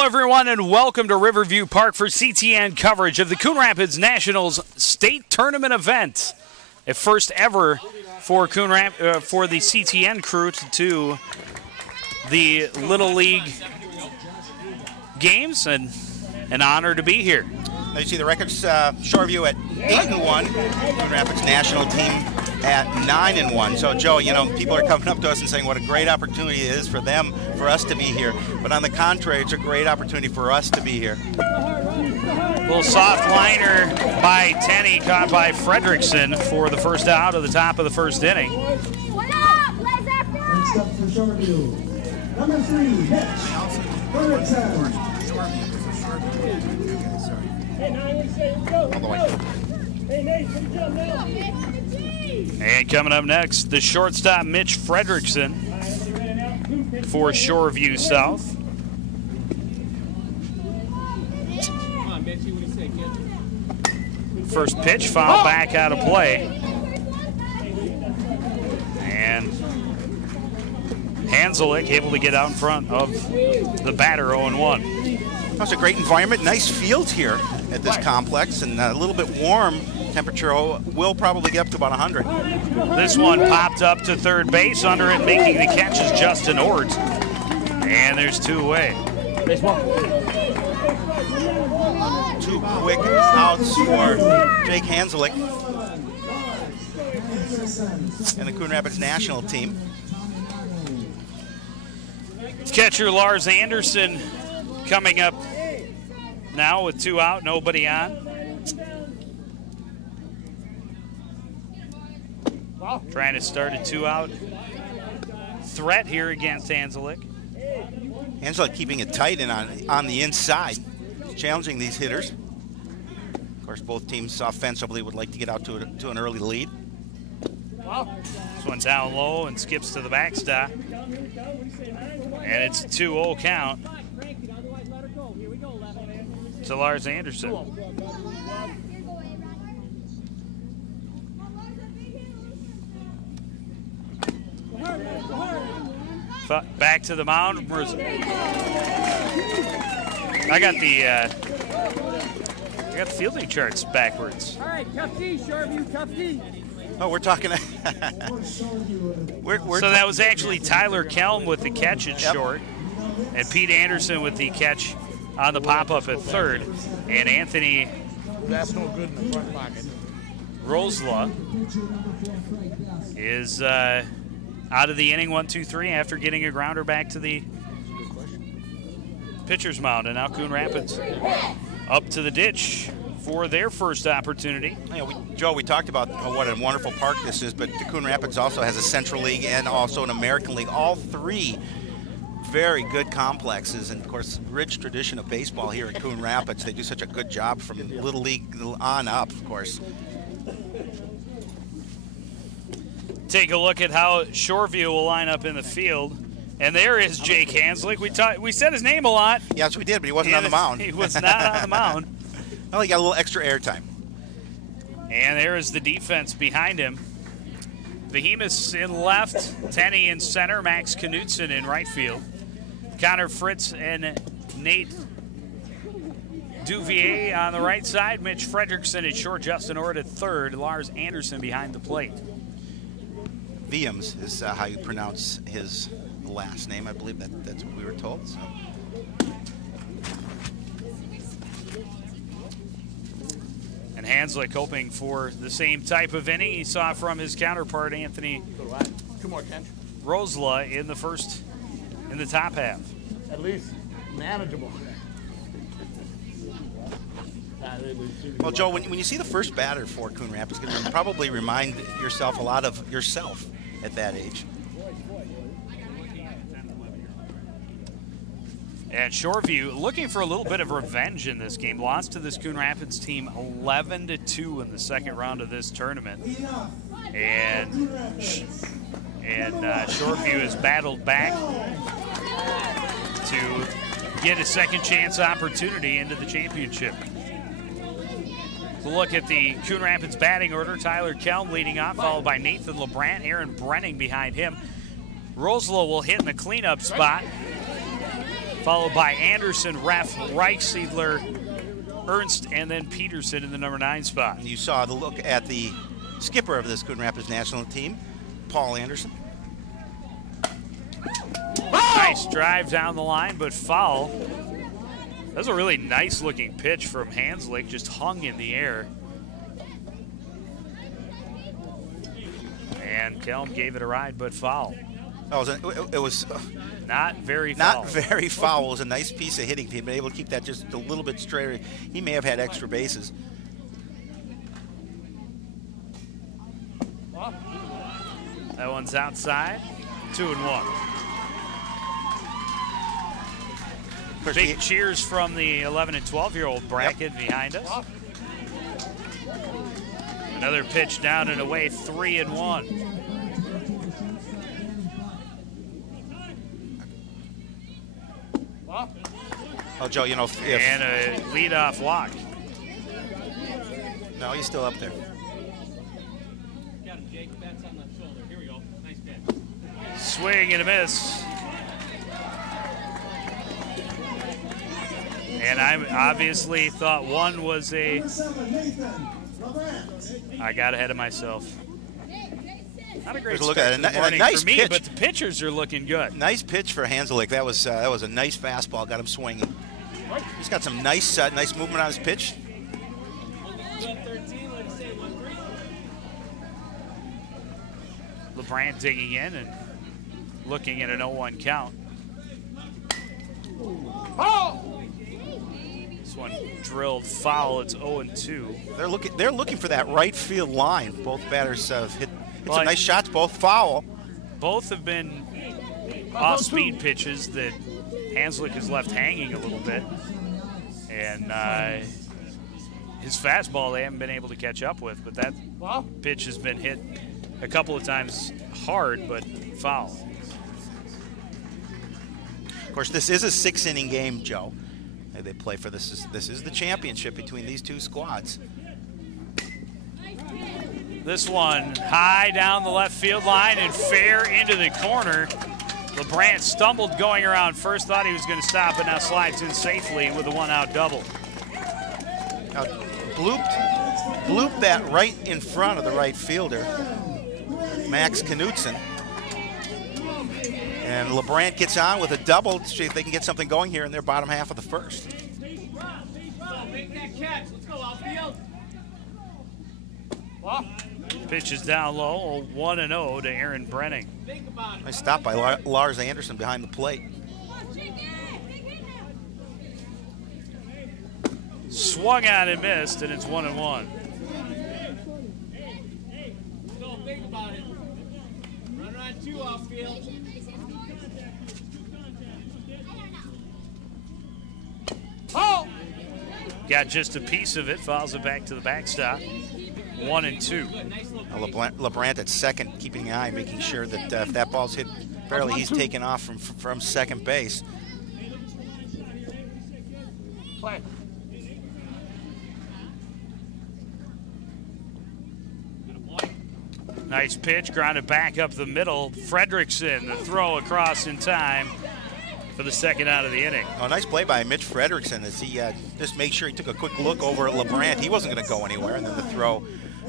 Hello, everyone, and welcome to Riverview Park for CTN coverage of the Coon Rapids Nationals State Tournament event. A first ever for for the CTN crew to do the Little League games, and an honor to be here. Now you see the records, Shoreview at 8-1, Coon Rapids national team at 9-1. So Joe, you know, people are coming up to us and saying what a great opportunity it is for them, for us to be here. But on the contrary, it's a great opportunity for us to be here. Little soft liner by Tenney, caught by Fredrickson for the first out of the top of the first inning. What up? Let's have fun. Next up for Shoreview, number 3, Mitch Fredrickson. All the way. And coming up next, the shortstop Mitch Fredrickson for Shoreview South. First pitch fouled back out of play. And Hanselik able to get out in front of the batter, 0-1. That's a great environment, nice field here at this complex, and a little bit warm. Temperature will probably get up to about 100. This one popped up to third base. Under it, making the catch is Justin Ort. And there's two away. Two quick outs for Jake Hanselik and the Coon Rapids national team. Catcher Lars Anderson coming up now with 2 out, nobody on. Trying to start a 2-out threat here against Hanselik. Hanselik keeping it tight and on the inside, challenging these hitters. Of course, both teams offensively would like to get out to an early lead. This one's down low and skips to the backstop. And it's a 2-0 count to Lars Anderson. Back to the mound. I got the fielding charts backwards. All right, tough D, Shoreview, tough D. Oh, we're talking. So that was actually Tyler Kelm with the catch at short, and Pete Anderson with the catch on the pop-up at third, and Anthony Rosla is out of the inning, 1-2-3, after getting a grounder back to the pitcher's mound. And now Coon Rapids up to the ditch for their first opportunity. Yeah, Joe, we talked about what a wonderful park this is, but the Coon Rapids also has a Central League and also an American League. All three very good complexes, and of course, rich tradition of baseball here at Coon Rapids. They do such a good job from Little League on up, of course. Take a look at how Shoreview will line up in the field. And there is Jake Hanselik. We said his name a lot. Yes, we did, but he wasn't on the mound. He was not on the mound. Well, he got a little extra airtime. And there is the defense behind him. Behemoths in left, Tenney in center, Max Knutson in right field. Connor Fritz and Nate Duvier on the right side. Mitch Fredrickson at short, Justin Ort at third, Lars Anderson behind the plate. Viums is how you pronounce his last name. I believe that's what we were told. So. And Hanselik hoping for the same type of inning he saw from his counterpart, Anthony Rosla, in the top half. At least manageable. Well, Joe, when you see the first batter for Coon Rapids, it's going to probably remind yourself a lot of yourself at that age. And Shoreview looking for a little bit of revenge in this game. Lost to this Coon Rapids team 11-2 in the second round of this tournament. And Shoreview has battled back to get a second chance opportunity into the championship. Look at the Coon Rapids batting order. Tyler Kelm leading off, followed by Nathan LeBrant, Aaron Brenning behind him. Rosla will hit in the cleanup spot. followed by Anderson, Ref, Reichsiedler, Ernst, and then Peterson in the number 9 spot. And you saw the look at the skipper of this Coon Rapids national team, Paul Anderson. Nice drive down the line, but foul. That was a really nice looking pitch from Hanslick, just hung in the air. And Kelm gave it a ride, but foul. It was not very foul. Not very foul. It was a nice piece of hitting. He'd been able to keep that just a little bit straighter. He may have had extra bases. That one's outside. 2-1. Big cheers from the 11 and 12-year-old bracket behind us. Another pitch down and away, 3-1. Oh, Joe, you know, and a leadoff walk. No, he's still up there. Got him, Jake. Bats on the shoulder. Here we go. Nice pitch. Swing and a miss. And I obviously thought one was a... I got ahead of myself. Not a great look at it. morning nice for me, pitch. but the pitchers are looking good. Nice pitch for Hanslick. That was a nice fastball. Got him swinging. He's got some nice movement on his pitch. LeBrant digging in and looking at an 0-1 count. This one drilled foul. It's 0-2. They're looking for that right field line. Both batters have hit some nice shots. Both foul. Both have been off-speed pitches that Hanslick has left hanging a little bit, and his fastball they haven't been able to catch up with. But that pitch has been hit a couple of times hard, but foul. Of course, this is a 6-inning game, Joe. They play for this. This is the championship between these two squads. This one high down the left field line and fair into the corner. LeBrant stumbled going around first, thought he was going to stop, but now slides in safely with a 1-out double. Now, blooped that right in front of the right fielder, Max Knutson. And LeBrant gets on with a double to see if they can get something going here in their bottom half of the first. Make that catch. Let's go outfield. Pitch is down low, 1-0 to Aaron Brenning. Nice stop by Lars Anderson behind the plate. Swung on and missed, and it's 1-1. Don't think about it. Run on 2 outfield. Got just a piece of it, fouls it back to the backstop. 1-2. LeBrant at second, keeping an eye, making sure that if that ball's hit fairly, he's taken off from second base. Play. Nice pitch, grounded back up the middle. Fredrickson, the throw across in time for the second out of the inning. Oh, nice play by Mitch Fredrickson as he just made sure he took a quick look over at LeBrant. He wasn't going to go anywhere, and then the throw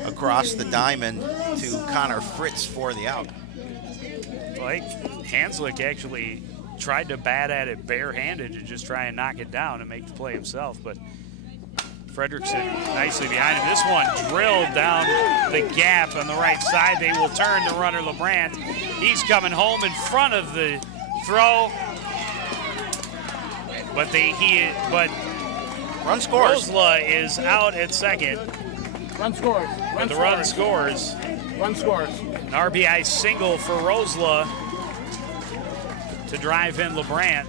across the diamond to Connor Fritz for the out. Like Hanslick actually tried to bat at it barehanded and just try and knock it down and make the play himself, but Fredrickson nicely behind him. This one drilled down the gap on the right side. They will turn the runner LeBrant. He's coming home in front of the throw, but run scores. Rosla is out at second. Run scores. Run scores. Run scores. An RBI single for Rosla to drive in LeBrant.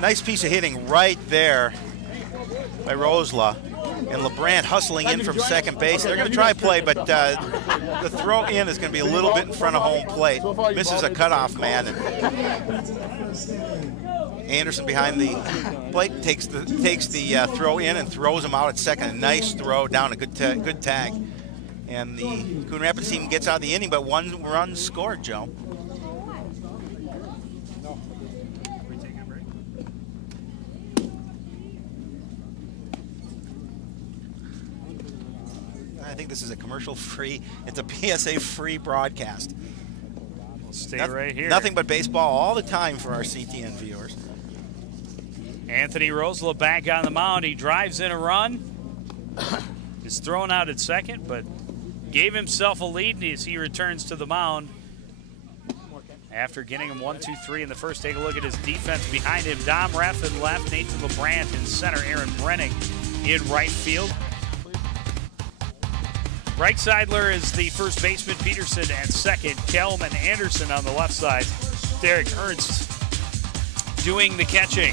Nice piece of hitting right there by Rosla. And LeBrant hustling in from second base. They're going to try play, but the throw in is going to be a little bit in front of home plate. Misses a cutoff man. And Anderson behind the plate takes the throw in and throws him out at second. A nice throw down, a good tag. And the Coon Rapids team gets out of the inning, but 1 run scored, Joe. think this is a commercial-free, it's a PSA-free broadcast. We'll stay right here. Nothing but baseball all the time for our CTN viewers. Anthony Rosela back on the mound. He drives in a run. Is thrown out at second, but gave himself a lead as he returns to the mound. After getting him 1, 2, 3 in the first, take a look at his defense behind him. Dom Reff in left, Nathan LeBrant in center, Aaron Brenning in right field. Reich Seidler is the first baseman, Peterson at second, Kelm and Anderson on the left side. Derek Ernst doing the catching.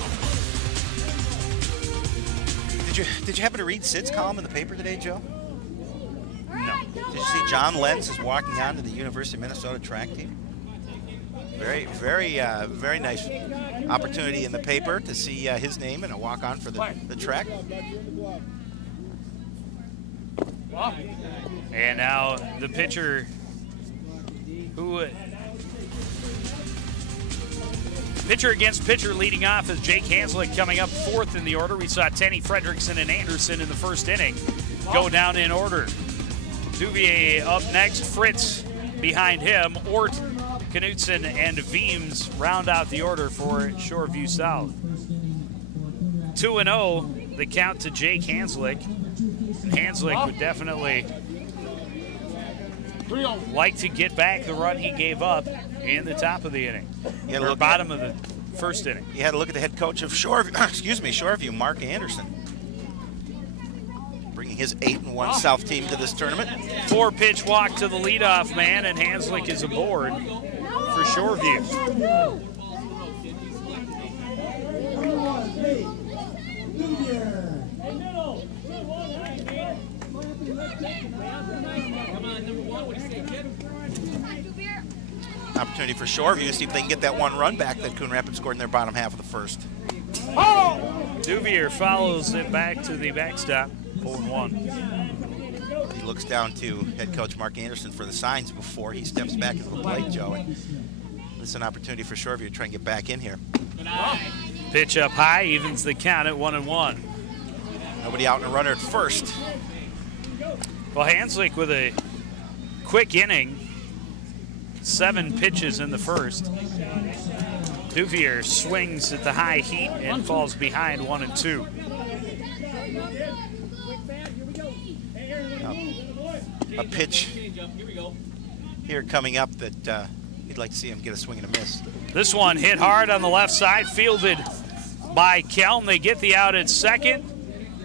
Did you happen to read Sid's column in the paper today, Joe? No. Did you see John Lenz is walking on to the University of Minnesota track team? Very nice opportunity in the paper to see his name and a walk-on for the track. And now the pitcher pitcher against pitcher leading off is Jake Hanslick coming up fourth in the order. We saw Tenny Fredrickson and Anderson in the first inning go down in order. Duvier up next, Fritz behind him, Ort, Knutson, and Veems round out the order for Shoreview South. 2-0, the count to Jake Hanslick. Hanslick would definitely like to get back the run he gave up in the top of the inning, or bottom of the first inning. You had to look at the head coach of Shoreview, Mark Anderson, bringing his 8-1 South team to this tournament. 4-pitch walk to the leadoff man, and Hanslick is aboard for Shoreview. Opportunity for Shoreview to see if they can get that one run back that Coon Rapids scored in their bottom half of the first. Duvier follows it back to the backstop, 0-1. He looks down to head coach Mark Anderson for the signs before he steps back into the plate, Joe. And this is an opportunity for Shoreview to try and get back in here. Pitch up high, evens the count at 1-1. Nobody out and a runner at first. Well, Hanslick with a quick inning, 7 pitches in the first. Duvier swings at the high heat and falls behind 1-2. A pitch here coming up that you'd like to see him get a swing and a miss. This one hit hard on the left side, fielded by Kelm. They get the out at second.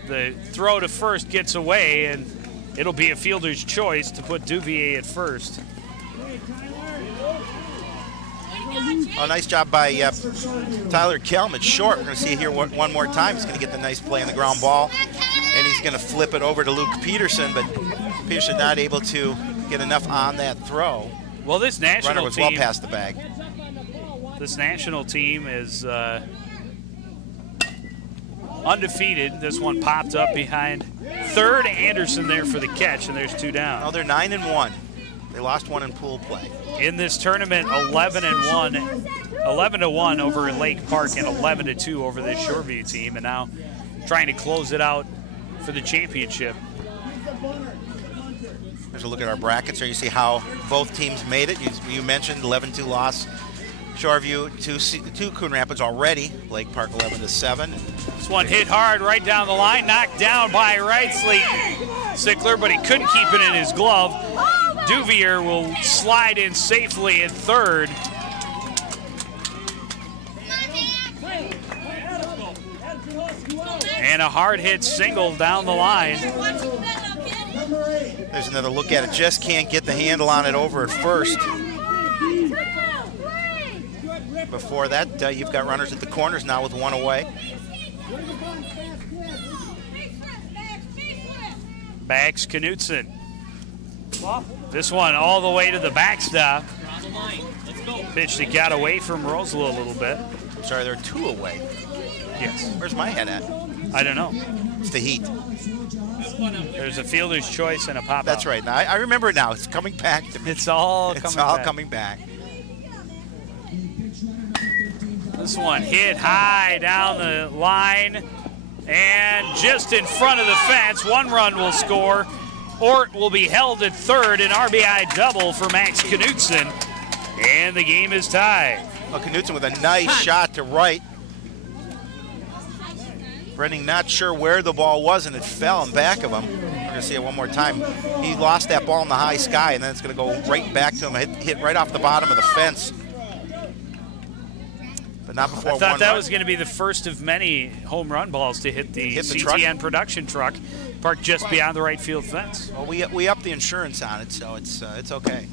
The throw to first gets away, and it'll be a fielder's choice to put Duvier at first. Oh, nice job by Tyler Kelm at short. We're going to see it here one more time. He's going to get the nice play on the ground ball, and he's going to flip it over to Luke Peterson, but Peterson not able to get enough on that throw. Well, this national runner was team, well past the bag. This national team is undefeated. This one popped up behind third. Anderson there for the catch, and there's 2 down. Oh, they're 9-1. They lost 1 in pool play. In this tournament, 11-1 over Lake Park and 11-2 over this Shoreview team, and now trying to close it out for the championship. There's a look at our brackets here. You see how both teams made it. You mentioned 11-2 loss. Shoreview to Coon Rapids already. Lake Park 11-7. This one hit hard right down the line, knocked down by Wrightsley Sickler, but he couldn't keep it in his glove. Duvier will slide in safely at third. And a hard hit single down the line. There's another look at it. Just can't get the handle on it over at first. Before that, you've got runners at the corners now with 1 away. Bags Knutson. This one all the way to the backstop. Pitch that got away from Rosela a little bit. I'm sorry, there are 2 away. Yes. Where's my head at? I don't know. It's the heat. There's a fielder's choice and a pop-out. That's right. Now, I remember it now. It's coming back to me. It's all coming back. This one hit high down the line and just in front of the fence. 1 run will score Ort will be held at third, an RBI double for Max Knutson, and the game is tied. Well, Knutson with a nice shot to right. Brenning not sure where the ball was, and it fell in back of him. We're going to see it one more time. He lost that ball in the high sky, and then it's going to go right back to him, hit right off the bottom of the fence. But not before I thought that run. was going to be the first of many home run balls to hit the CTN truck? production truck parked just beyond the right field fence. Well, we upped the insurance on it, so it's okay.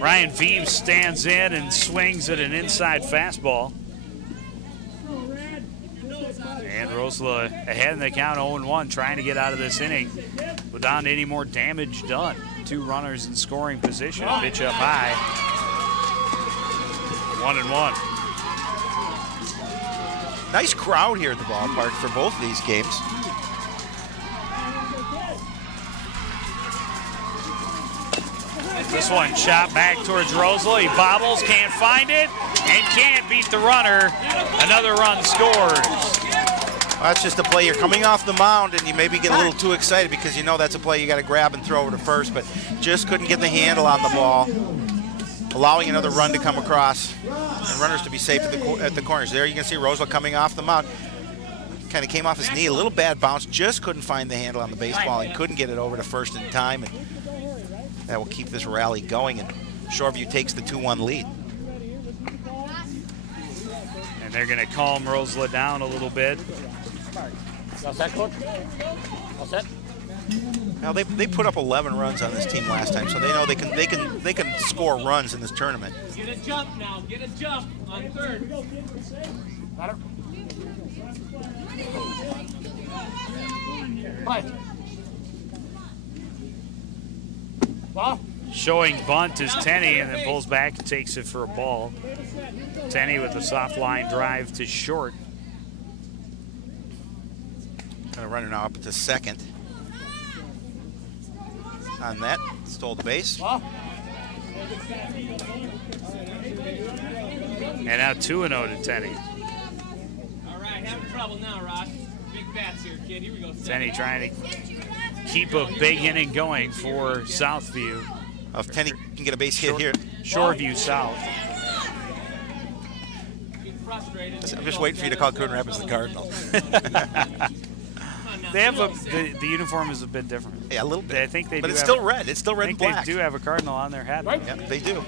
Ryan Veems stands in and swings at an inside fastball. And Rosla ahead in the count, 0-1, trying to get out of this inning without any more damage done. 2 runners in scoring position. Pitch up high. 1-1. Nice crowd here at the ballpark for both of these games. This one shot back towards Rosla. He bobbles, can't find it, and can't beat the runner. Another run scores. Well, that's just a play. You're coming off the mound, and you maybe get a little too excited because you know that's a play you got to grab and throw over to first, but just couldn't get the handle on the ball, allowing another run to come across and runners to be safe at the corners. There you can see Rosla coming off the mound. Kind of came off his knee, a little bad bounce, just couldn't find the handle on the baseball and couldn't get it over to first in time. And that will keep this rally going, and Shoreview takes the 2-1 lead. And they're going to calm Rosla down a little bit. All set, coach? All set? Now they put up 11 runs on this team last time, so they know they can score runs in this tournament. Get a jump now. Get a jump on third. Better. Play. Ball. Showing bunt is Tenney, and then pulls back and takes it for a ball. Tenney with a soft line drive to short. Going to run it now up to second. On that, stole the base. Ball. And now 2-0 to Tenney. All right, having trouble now, Ross. Big bats here, kid. Here we go. Tenney trying to keep a big inning going for Southview. If Tenney can get a base hit here. Shoreview South. Getting frustrated. I'm just waiting for you to call Coon Rapids the Cardinal. They have the uniform is a bit different. Yeah, a little bit. I think they but do it's have still red. It's still red and I think black. they do have a cardinal on their hat. Yeah, they do.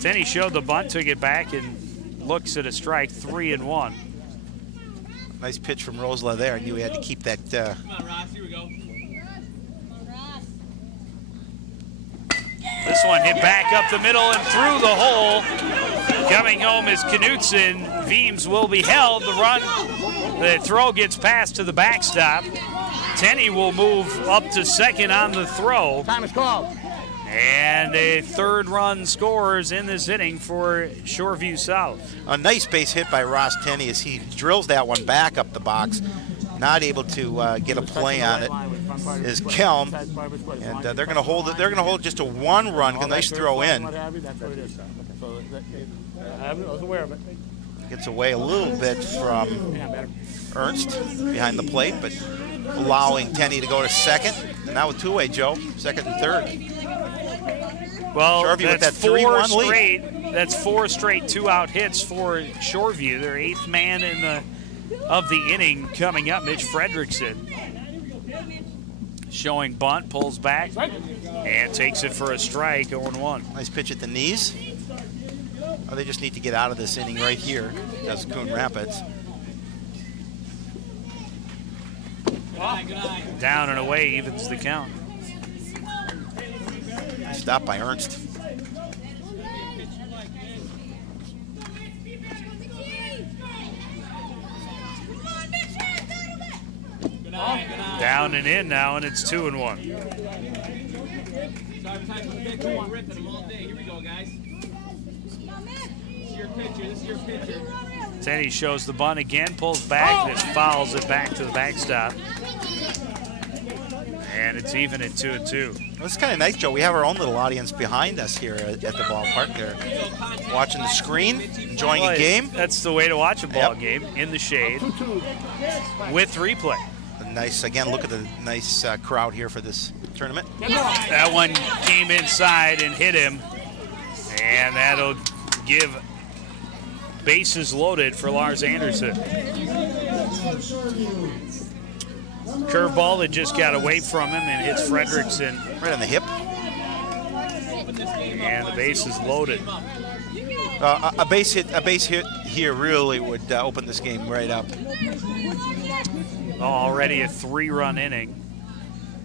Tenney showed the bunt, took it back, and looks at a strike. 3-1. Nice pitch from Rosla there. I knew he had to keep that. Come on, Ross. Here we go. This one hit back up the middle and through the hole. Coming home is Knutson. Veems will be held. The throw gets passed to the backstop. Tenney will move up to second on the throw. Time is called. And a 3rd run scores in this inning for Shoreview South. A nice base hit by Ross Tenney as he drills that one back up the box. Not able to get a play on it is Kelm, and they're going to hold it. They're going to hold just a 1-run. A nice throw in. I was aware of it. Gets away a little bit from Ernst behind the plate, but allowing Tenney to go to second. And now with two-way, Joe, second and third. Well, Shoreview with that's that 3-1 lead. That's 4 straight 2-out hits for Shoreview. Their 8th man of the inning coming up, Mitch Fredrickson. Showing bunt, pulls back, and takes it for a strike, 0-1. Nice pitch at the knees. Oh, they just need to get out of this inning right here. That's Coon Rapids. Down and away evens the count. Nice stop by Ernst. Down and in now, and it's 2-1. Ripping them all day. Here we go, guys. This is your pitcher. This is your pitcher. Tenney shows the bunt again, pulls back, and fouls it back to the backstop. And it's even at 2-2. Well, it's kind of nice, Joe. We have our own little audience behind us here at the ballpark. They're watching the screen, enjoying a game. That's the way to watch a ball game, in the shade, with replay. Nice, again, look at the nice crowd here for this tournament. That one came inside and hit him, and that'll give bases loaded for Lars Anderson. Curveball that just got away from him and hits Fredrickson right on the hip. And the base is loaded. A base hit here really would open this game right up. Already a 3-run inning.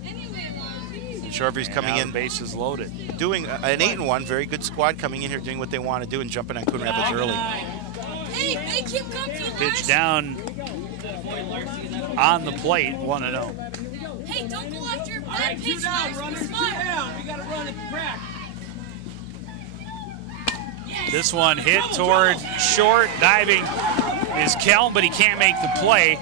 And Shoreview's coming in. Base is loaded. Doing an 8-1, very good squad coming in here, doing what they want to do and jumping on Coon Rapids early. Pitch down on the plate, 1-0. Hey, don't go after your bad pitch. We gotta run it crack. This one hit toward short. Diving is Kelm, but he can't make the play.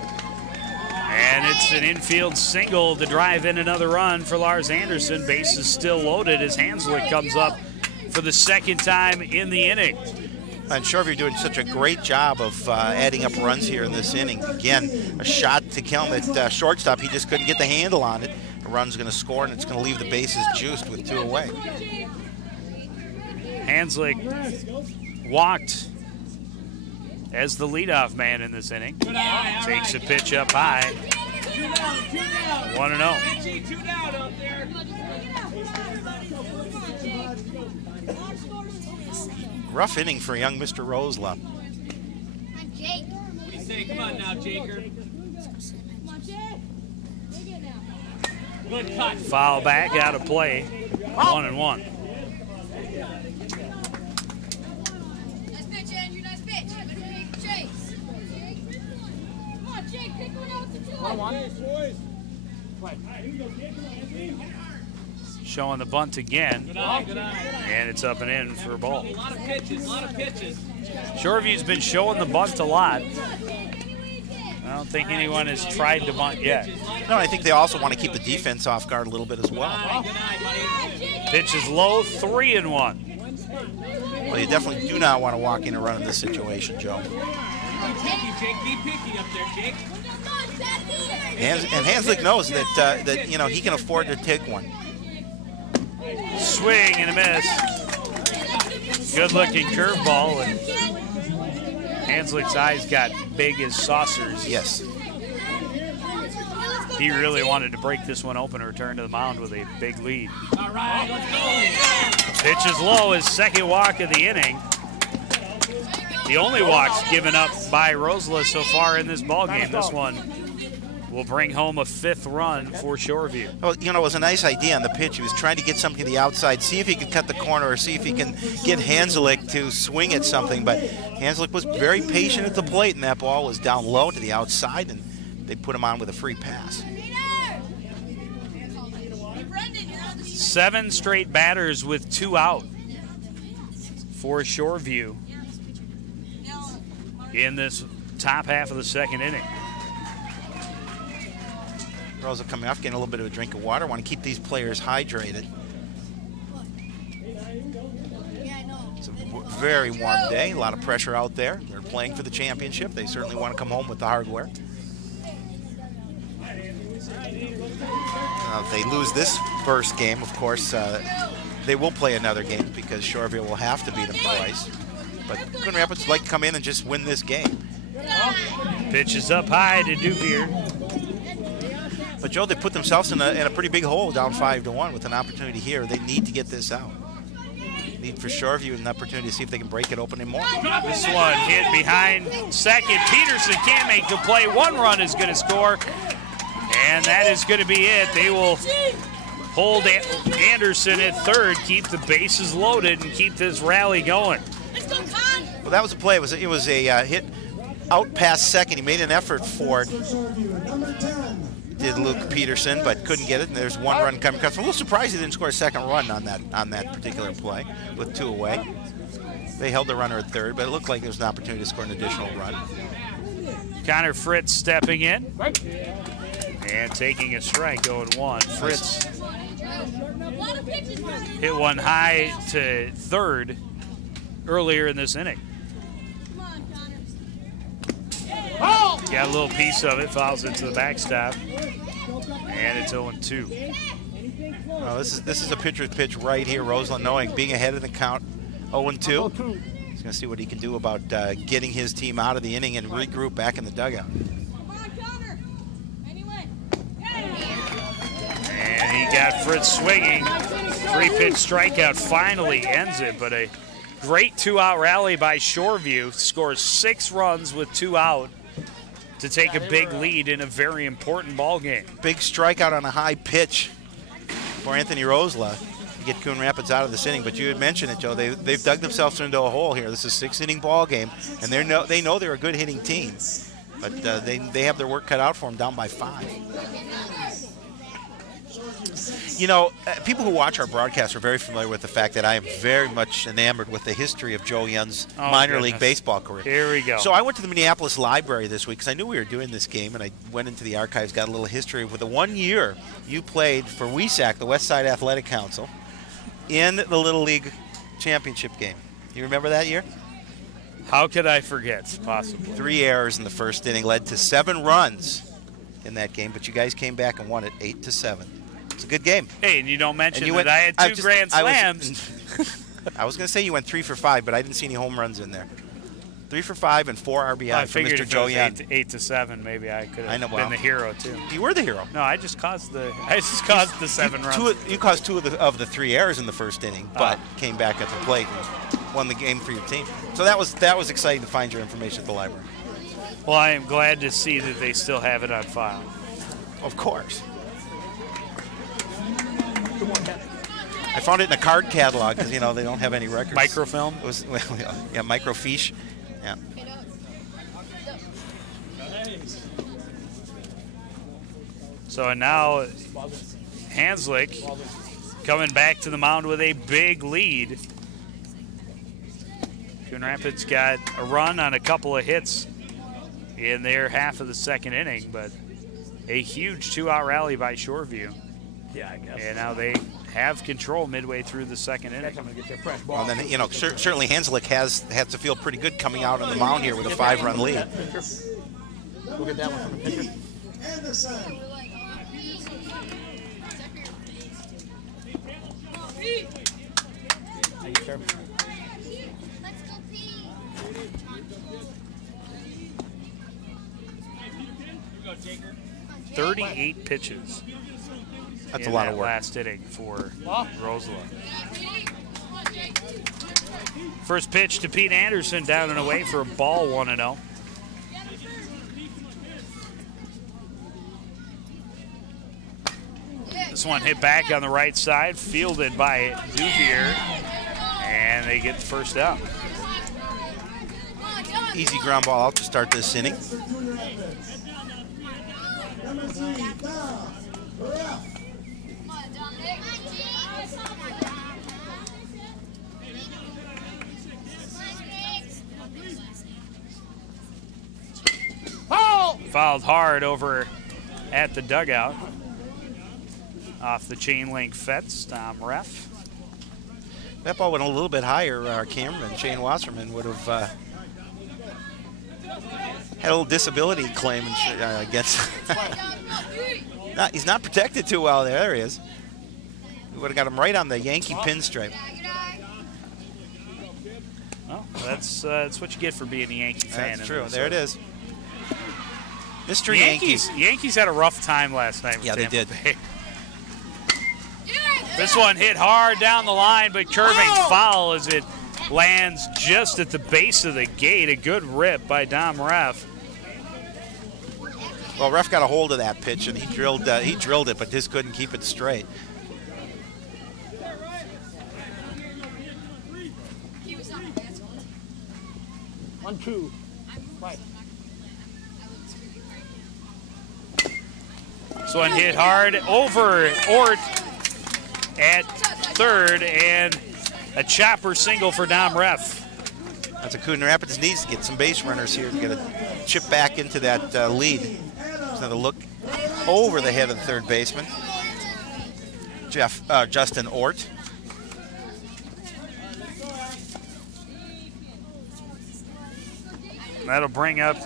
And it's an infield single to drive in another run for Lars Anderson. Base is still loaded as Hanslick comes up for the second time in the inning. And Shoreview doing such a great job of adding up runs here in this inning. Again, a shot to Kelm at shortstop. He just couldn't get the handle on it. The run's going to score, and it's going to leave the bases juiced with 2 away. Hanslick walked as the leadoff man in this inning. Takes a pitch up high. 1-0. 2 down up there. Rough inning for young Mr. Rosela. Jake. What do you say? Come on now, Jaker. Good cut. Foul back, out of play. 1-1. Nice pitch, Andrew. Nice pitch. Big chase. Come on, Jake. Pick one out to 2. Showing the bunt again. Good eye. And it's up and in for a ball. A lot of pitches, Shoreview's been showing the bunt a lot. I don't think anyone has tried to bunt yet. No, I think they also want to keep the defense off guard a little bit as well. Pitch is low, 3-1. Well, you definitely do not want to walk in and run in this situation, Joe. Be picky up there, Jake. And Hanslick knows that you know, he can afford to take one. Swing and a miss. Good-looking curveball, and Hanslick's eyes got big as saucers. Yes. He really wanted to break this one open and return to the mound with a big lead. All right, let's go. Pitch is low, his second walk of the inning. The only walks given up by Rosela so far in this ballgame. This one will bring home a 5th run for Shoreview. Well, you know, it was a nice idea on the pitch. He was trying to get something to the outside, see if he could cut the corner or see if he can get Hanslick to swing at something. But Hanslick was very patient at the plate, and that ball was down low to the outside, and they put him on with a free pass. 7 straight batters with 2 out for Shoreview in this top half of the second inning. Rosa coming off, getting a little bit of a drink of water. Want to keep these players hydrated. It's a very warm day, a lot of pressure out there. They're playing for the championship. They certainly want to come home with the hardware. If they lose this first game, of course, they will play another game because Shoreview will have to beat them twice. But Coon Rapids would like to come in and just win this game. Pitch is up high to Duvier. But Joe, they put themselves in a pretty big hole, down 5-1 with an opportunity here. They need to get this out. Need for Shoreview an opportunity to see if they can break it open more. This one hit behind second. Peterson can't make the play. 1 run is going to score, and that is going to be it. They will hold Anderson at 3rd, keep the bases loaded, and keep this rally going. Well, that was a play. It was a hit out past second. He made an effort for it. Did Luke Peterson, but couldn't get it. And there's 1 run coming. I'm a little surprised he didn't score a 2nd run on that particular play with 2 away. They held the runner at 3rd, but it looked like there was an opportunity to score an additional run. Connor Fritz stepping in and taking a strike, 0-1. Fritz hit one high to 3rd earlier in this inning. Got a little piece of it, fouls into the backstop, and it's 0-2. Oh, this is a pitcher's pitch right here. Roseland knowing being ahead of the count, 0-2. He's going to see what he can do about getting his team out of the inning and regroup back in the dugout. And he got Fritz swinging. 3-pitch strikeout finally ends it, but a great 2-out rally by Shoreview. Scores 6 runs with 2 out to take a big lead in a very important ball game. Big strikeout on a high pitch for Anthony Rosla to get Coon Rapids out of this inning. But you had mentioned it, Joe. They've dug themselves into a hole here. This is a 6-inning ball game, and they know they're a good hitting team. But they have their work cut out for them, down by 5. You know, people who watch our broadcast are very familiar with the fact that I am very much enamored with the history of Joe Young's minor league baseball career. Here we go. So I went to the Minneapolis Library this week because I knew we were doing this game, and I went into the archives, got a little history with the 1 year you played for WESAC, the West Side Athletic Council, in the Little League Championship game. You remember that year? How could I forget, possibly? 3 errors in the first inning led to 7 runs in that game, but you guys came back and won it 8-7. It's a good game. Hey, and you don't mention that I had 2 grand slams. I was going to say you went 3 for 5, but I didn't see any home runs in there. 3 for 5 and 4 RBI I for figured Mr. if Joe it Young. was 8-7, maybe I could have been the hero too. You were the hero. No, I just caused the 7 runs. You caused 2 of the 3 errors in the first inning, but came back at the plate and won the game for your team. So that was exciting to find your information at the library. Well, I am glad to see that they still have it on file. Of course. I found it in a card catalog because, you know, they don't have any records. Microfilm? It was, yeah, microfiche. Yeah. So now Hanslick coming back to the mound with a big lead. Coon Rapids got a run on a couple of hits in their half of the second inning, but a huge 2-out rally by Shoreview. Yeah, I guess. And now they have control midway through the second inning. Well, then, you know, certainly Hanslick has to feel pretty good coming out on the mound here with a 5-run lead. We'll get that one from the pitcher. Anderson. Thank you, sir. Let's go pee. 38 pitches. That's a lot of work. Last inning for Rosela. First pitch to Pete Anderson, down and away for a ball, 1-0. This one hit back on the right side, fielded by Duvier, and they get the first out. Easy ground ball out to start this inning. Number 3, Dom. Ref. Fouled hard over at the dugout. Off the chain link fence, Tom Ref. That ball went a little bit higher. Our cameraman, Shane Wasserman, would have had a little disability claim against. He's not protected too well there. There he is. We would have got him right on the Yankee pinstripe. Well, that's what you get for being a Yankee fan. That's true. There it is. Mr. Yankees had a rough time last night. Yeah, they did. This one hit hard down the line, but curving foul as it lands just at the base of the gate. A good rip by Dom Ref. Well, Ref got a hold of that pitch and he drilled it, but just couldn't keep it straight. One, two. Right. This one hit hard over Ort at third, and a chopper single for Dom Ref. That's a Coon Rapids needs to get some base runners here to get a chip back into that lead. There's another look over the head of the third baseman, Justin Ort. That'll bring up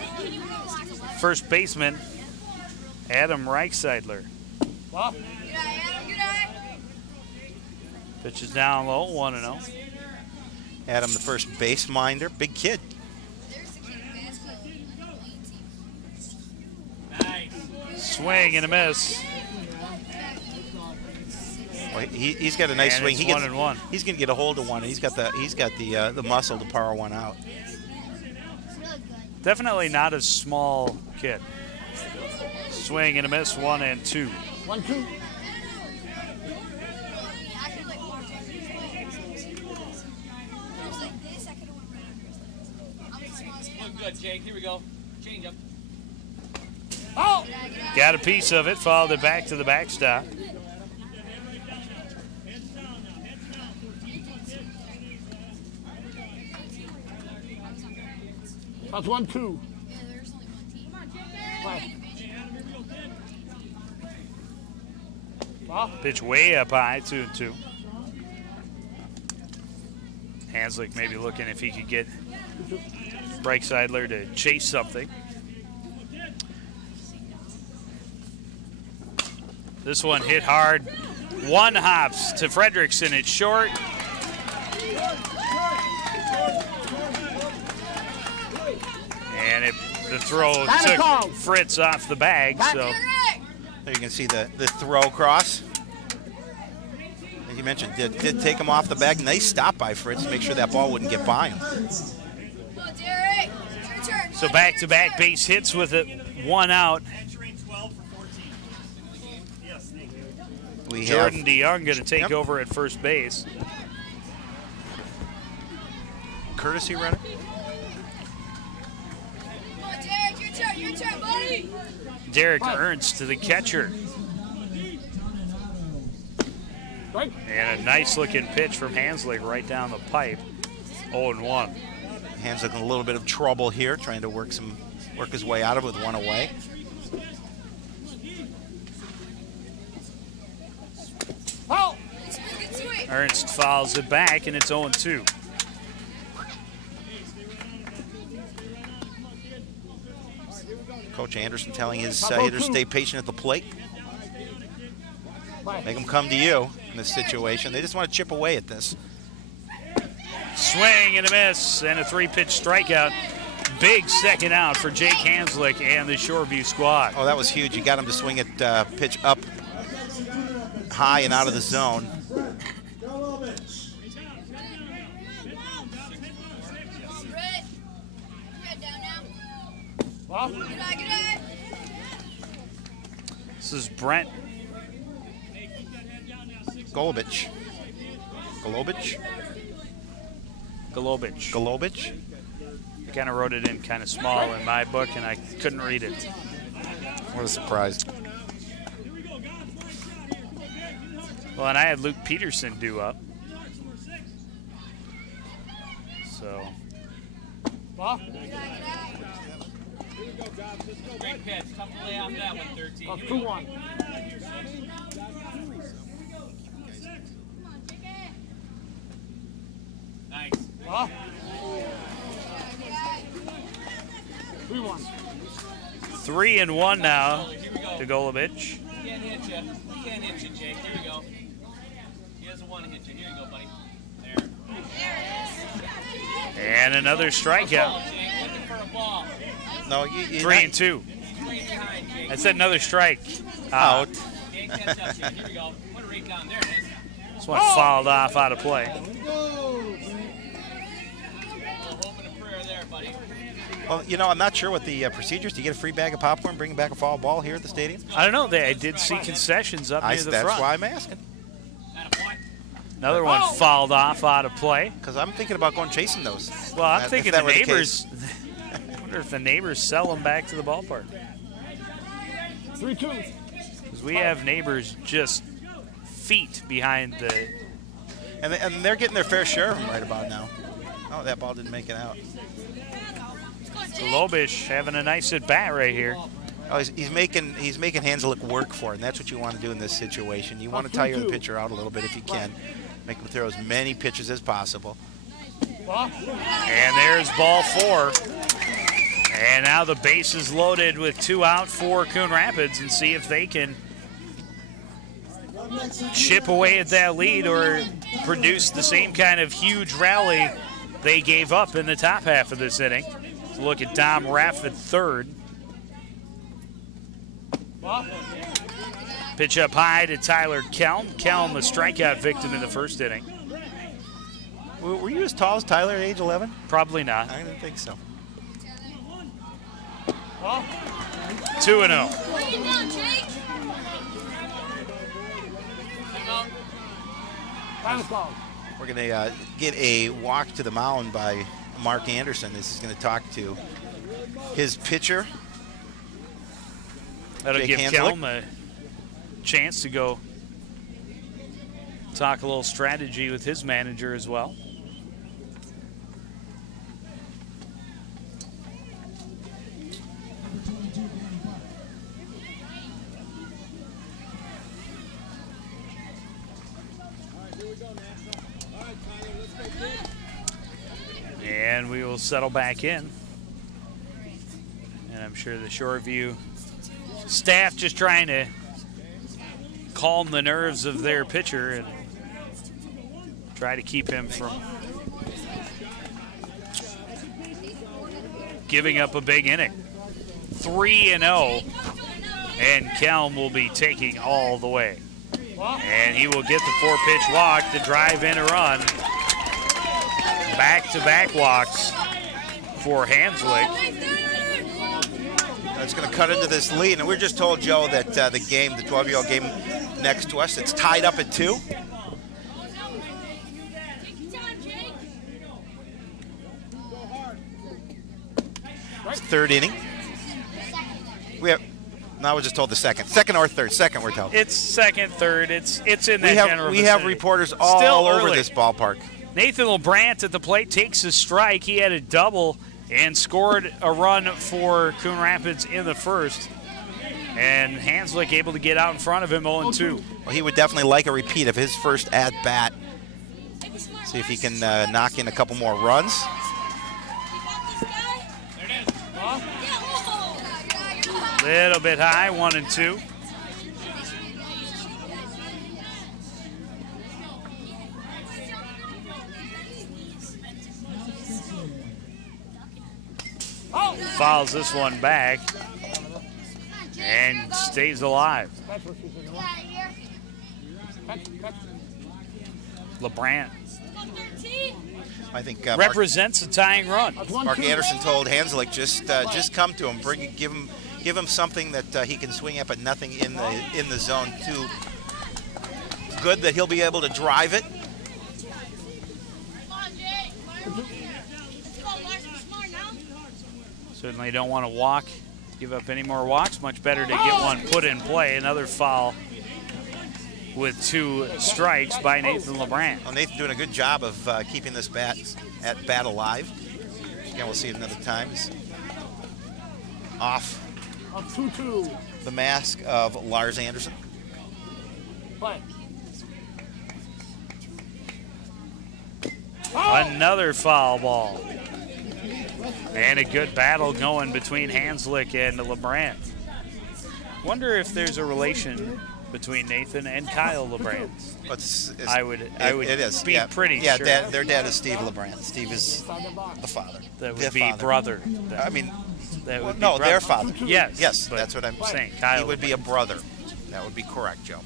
first baseman Adam Reichseidler. Pitch is down low, 1-0. Adam, the first base minder, big kid. Swing and a miss. Well, he's got a nice And swing. it's He gets, 1-1. He's going to get a hold of one. And he's got the muscle to power one out. Definitely not a small kid. Swing and a miss, 1-2. 1-2. Good, Jake. Here we go. Change up. Oh! Got a piece of it, followed it back to the backstop. That's 1-2. Pitch way up high, 2-2. Hanslick maybe looking if he could get Breakseidler to chase something. This one hit hard. One hops to Fredrickson. It's short. And the throw took Fritz off the bag. So There you can see the throw cross. As you mentioned, did take him off the bag. Nice stop by Fritz to make sure that ball wouldn't get by him. So back-to-back base hits with it, one out. Jordan DeYoung going to take over at first base. Courtesy runner. Your turn, buddy. Derek Ernst to the catcher. And a nice-looking pitch from Hanslick right down the pipe. 0-1. Hanslick in a little bit of trouble here, trying to work his way out of it with one away. Oh! Ernst fouls it back, and it's 0-2. Coach Anderson telling his hitters stay patient at the plate. Make them come to you in this situation. They just want to chip away at this. Swing and a miss, and a 3-pitch strikeout. Big second out for Jake Hanslick and the Shoreview squad. Oh, that was huge. You got him to swing it pitch up high and out of the zone. This is Brent Golubich. I kind of wrote it in kind of small in my book, and I couldn't read it. What a surprise. Well, and I had Luke Peterson due up. So. Great pitch. Tough to lay off that one, 13. 2-1. Nice. 3-1. 3-1 now to Golubich. Can't hit you. Can't hit you, Jake. Here we go. He doesn't want to hit you. Here you go, buddy. There. And another strikeout. Jake, looking for a ball. No, 3-2. I said another strike. Out. Jake can't touch you. Here we go. Put it right down. There it is. This one fouled off out of play. Well, you know, I'm not sure what the procedures. Do you get a free bag of popcorn, bring back a foul ball here at the stadium? I don't know. I did see concessions up near the front. That's why I'm asking. Another one fouled off out of play. Because I'm thinking about going chasing those. Well, I'm thinking the neighbors. I wonder if the neighbors sell them back to the ballpark. 3-2. Because we have neighbors just feet behind the. And they're getting their fair share of them right about now. Oh, that ball didn't make it out. Lobish having a nice at bat right here. Oh, he's making Hanslick work for it, and that's what you want to do in this situation. You want to tire the pitcher out a little bit if you can. Make him throw as many pitches as possible. And there's ball 4. And now the base is loaded with 2 out for Coon Rapids, and see if they can chip away at that lead or produce the same kind of huge rally they gave up in the top half of this inning. So look at Dom Raff at third. Pitch up high to Tyler Kelm. Kelm, a strikeout victim in the first inning. Were you as tall as Tyler at age 11? Probably not. I didn't think so. 2-0. What are you doing, Jake? We're going to get a walk to the mound by Mark Anderson. This is going to talk to his pitcher. That'll Jake give Hanslick. Kelm a chance to go talk a little strategy with his manager as well. And we will settle back in. And I'm sure the Shoreview staff just trying to calm the nerves of their pitcher and try to keep him from giving up a big inning. 3-0, and Kelm will be taking all the way. And he will get the 4-pitch walk to drive in a run. Back-to-back walks for Hanslick. It's going to cut into this lead, and we're just told, Joe, that the game, the 12-year-old game next to us, it's tied up at 2. It's third inning. We have now we're just told the second or third. Second, we're told. It's second, third. It's in that general We have vicinity. reporters all over this ballpark. Nathan LeBrant at the plate takes a strike. He had a double and scored a run for Coon Rapids in the first. And Hanslick able to get out in front of him 0-2. Well, he would definitely like a repeat of his first at-bat. See if he can knock in a couple more runs. Little bit high, 1-2. Fouls this one back and stays alive. LeBrant I think represents a tying run. Mark Anderson told Hanslick just come to him, give him something that he can swing at, but nothing in the zone too good that he'll be able to drive it. Certainly don't want to give up any more walks. Much better to get one put in play. Another foul with 2 strikes by Nathan LeBrant. Well, Nathan doing a good job of keeping this bat alive. Again, we'll see it another time. He's off the mask of Lars Anderson. Another foul ball. And a good battle going between Hanslick and LeBrant. Wonder if there's a relation between Nathan and Kyle LeBrant. I would be pretty sure. Yeah, their dad is Steve LeBrant. Steve is the father. That would be brother. I mean, that would be no, brother. their father. Yes, that's what I'm saying. Kyle he would be a brother. That would be correct, Joe.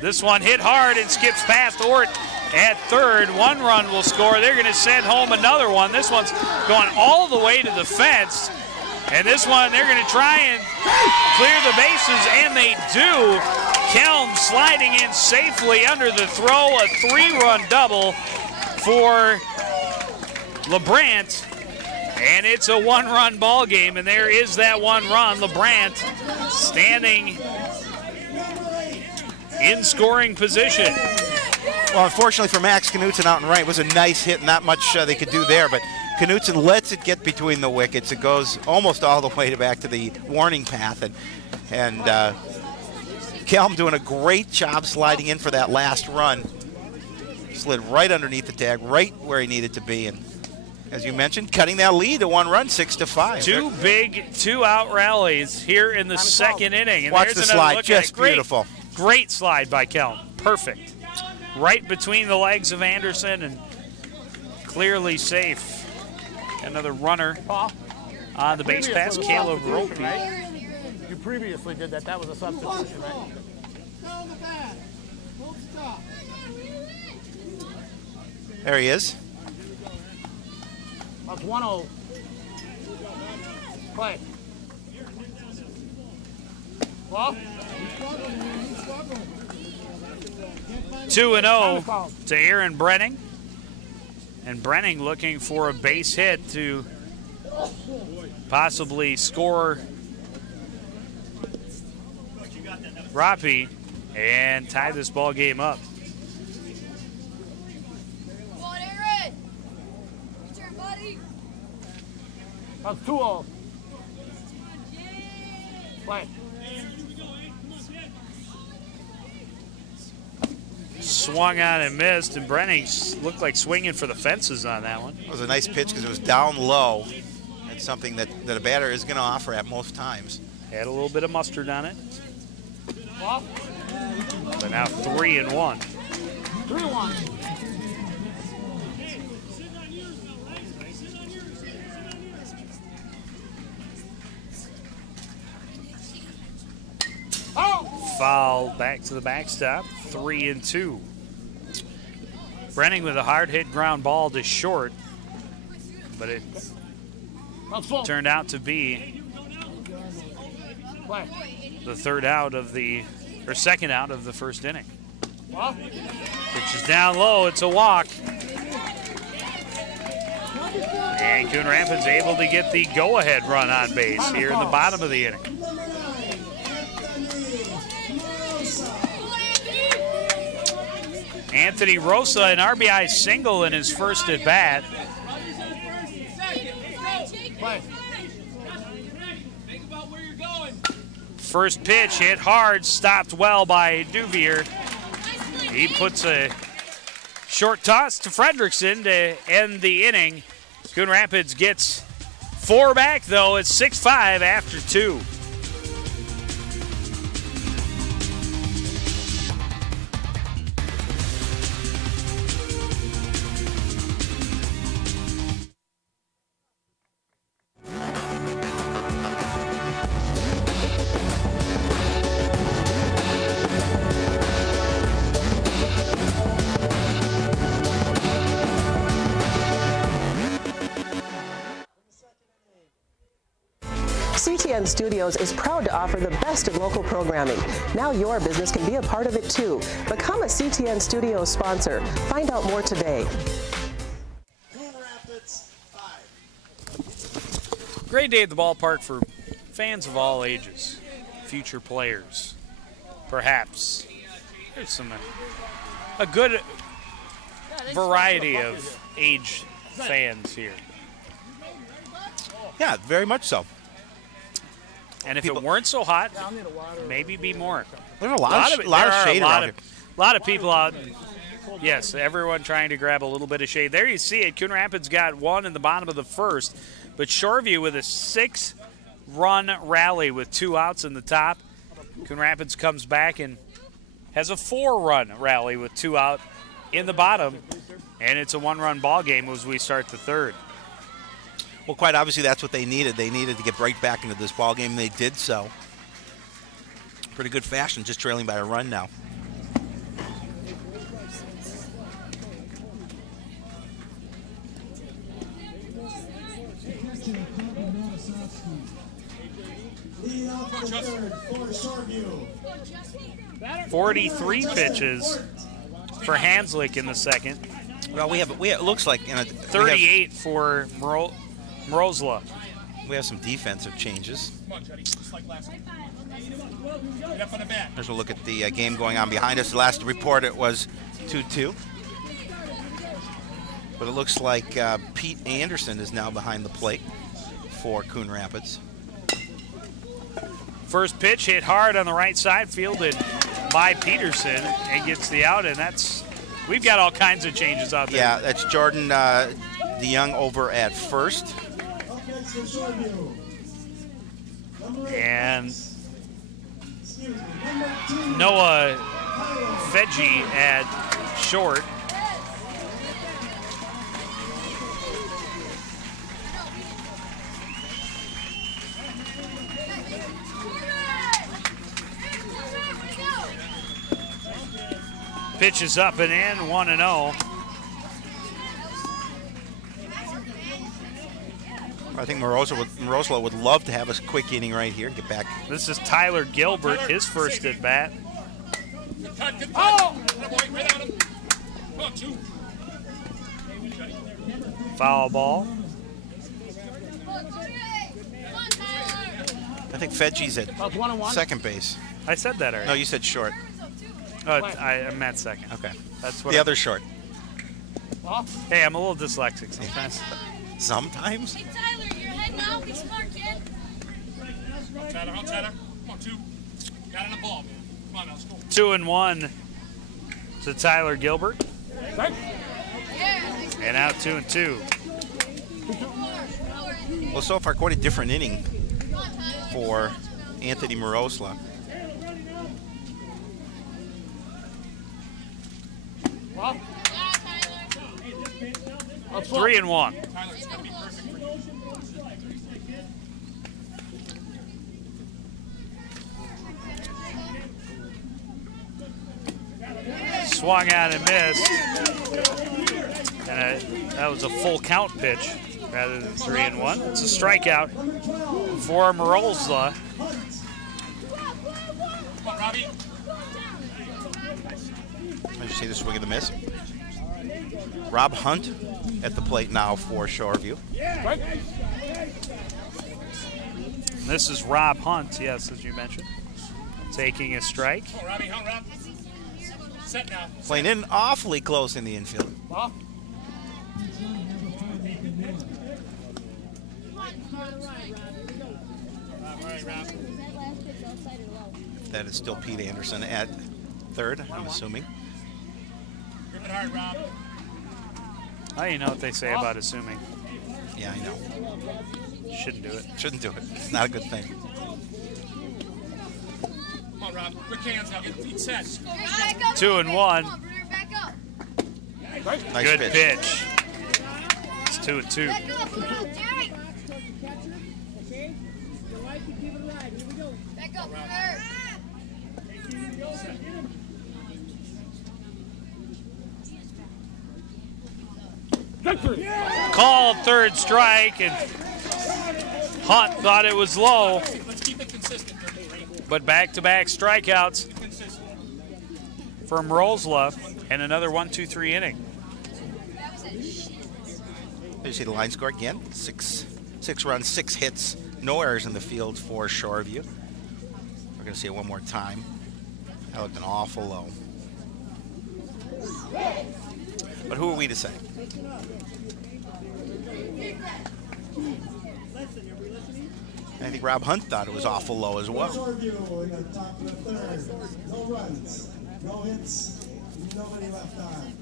This one hit hard and skips past Ort at third. 1 run will score. They're going to send home another one. This one's going all the way to the fence. And this one, they're going to try and clear the bases, and they do. Kelm sliding in safely under the throw. A 3-run double for LeBrant. And it's a 1-run ball game, and there is that 1 run. LeBrant standing in scoring position. Well, unfortunately for Max Knutson out and right, it was a nice hit. Not much they could do there, but Knutson lets it get between the wickets. It goes almost all the way back to the warning path, and Kelm doing a great job sliding in for that last run. Slid right underneath the tag, right where he needed to be, and as you mentioned, cutting that lead to 1 run, 6-5. 2 big 2-out rallies here in the second inning. And watch there's the another slide, look just at it. beautiful. Great slide by Kelton. Perfect. Right between the legs of Anderson and clearly safe. Another runner on the base pass, Caleb Rope. Right? You previously did that. That was a substitution, right? There he is. That's 1-0. Play. Well, 2-0 to Aaron Brenning. And Brenning looking for a base hit to possibly score Roppy and tie this ball game up. Come on, Aaron. Your turn, buddy. that's 2-0. Play. Swung on and missed, and Brenning looked like swinging for the fences on that one. It was a nice pitch because it was down low. It's something that a batter is going to offer at most times. Had a little bit of mustard on it. Well, But now 3-1. 3-1. Oh! Foul back to the backstop. 3-2. Brenning with a hard hit ground ball to short, but it That's full. turned out to be Play. the third out of the, or second out of the first inning. Well, Pitch is down low, it's a walk. And Coon Rapids able to get the go-ahead run on base here in the bottom of the inning. Anthony Rosa, an RBI single in his first at bat. play. Think about where you're going. First pitch hit hard, stopped well by Duvier. He puts a short toss to Fredrickson to end the inning. Coon Rapids gets 4 back, though. It's 6-5 after 2. CTN Studios is proud to offer the best of local programming. Now your business can be a part of it too. Become a CTN Studios sponsor. Find out more today. Coon Rapids 5. Great day at the ballpark for fans of all ages, future players, perhaps. There's a good variety of age fans here. Yeah, very much so. And if it weren't so hot, maybe be more. There's a lot of shade around here. A lot of people out. Yes, everyone trying to grab a little bit of shade. There you see it. Coon Rapids got one in the bottom of the first, but Shoreview with a 6-run rally with 2 outs in the top. Coon Rapids comes back and has a 4-run rally with 2 out in the bottom, and it's a 1-run ball game as we start the third. Well, quite obviously, that's what they needed. They needed to get right back into this ball game. They did so. Pretty good fashion, just trailing by a run now. Lead off for the third for Shoreview. 43 pitches for Hanslick in the second. Well, it looks like 38 for Morozla. we have some defensive changes. There's a look at the game going on behind us. The last report, it was 2-2. But it looks like Pete Anderson is now behind the plate for Coon Rapids. First pitch hit hard on the right side, fielded by Peterson, and gets the out, and we've got all kinds of changes out there. Yeah, that's Jordan DeYoung over at first. And Noah Fedji at short. Pitch is up and in, 1-0. I think Morosla would love to have a quick inning right here. Get back. This is Tyler Gilbert, his first at bat. Foul ball. I think Fedji's at second base. I said that already. No, you said short. Oh, I meant second. Okay. That's what the other short. Hey, I'm a little dyslexic sometimes. Sometimes? Hey, Tyler, you're heading out. Be smart, kid. Tyler, Come on, 2. Got in the ball, man. Come on, now, let's go. 2-1 to Tyler Gilbert. Yeah. And out 2-2. Well, so far, quite a different inning for Anthony Morosla. Yeah, Tyler. 3-1. Tyler, it's got to be perfect for you. Swung out and missed. And that was a full count pitch rather than 3-1. It's a strikeout for Morosla. Come on, Robbie. As you see the swing of the miss. Rob Hunt at the plate now for Shoreview. This is Rob Hunt, yes, as you mentioned, taking a strike. Come on, Robbie. Hunt, Rob. Set now. Playing in awfully close in the infield. That is still Pete Anderson at third, I'm assuming. Grip it hard, Rob. Oh, you know what they say about assuming. Yeah, I know. Shouldn't do it. Shouldn't do it. It's not a good thing. Come on, Rob. Quick hands now. Get feet set. 2-1. Come on, Bruder, back up. Nice Good pitch. pitch. It's 2-2. Back up, Jerry. Back up, Bruder. Called third strike, and Hunt thought it was low, Let's keep it consistent. but back-to-back strikeouts from Morosla and another 1-2-3 inning. You see the line score again. Six runs, 6 hits, no errors in the field for Shoreview. We're going to see it one more time. That looked an awful low. But who are we to say? I think Rob Hunt thought it was awful low as well. Shoreview in the top of the third. No runs, no hits, nobody left on.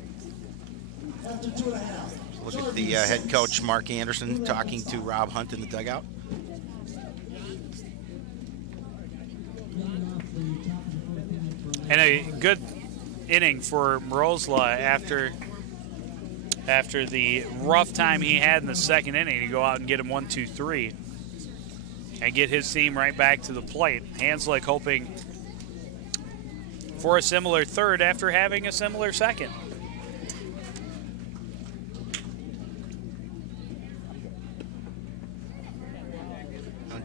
After 2.5. Look at the head coach, Mark Anderson, talking to Rob Hunt in the dugout. And a good inning for Morosla after the rough time he had in the second inning to go out and get him 1-2-3 and get his team right back to the plate. Hanslick hoping for a similar third after having a similar second.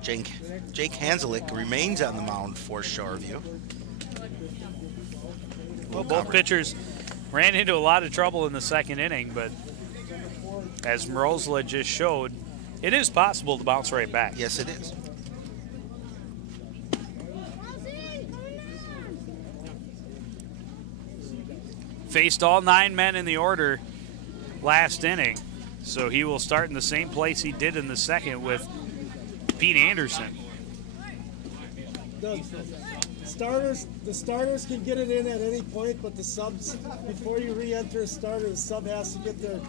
Jake Hanslick remains on the mound for Shoreview. Well, both pitchers ran into a lot of trouble in the second inning, but as Morosla just showed, it is possible to bounce right back. Yes, it is. Faced all 9 men in the order last inning, so he will start in the same place he did in the second with Pete Anderson. The starters can get it in at any point, but the subs, before you re-enter a starter, the sub has to get their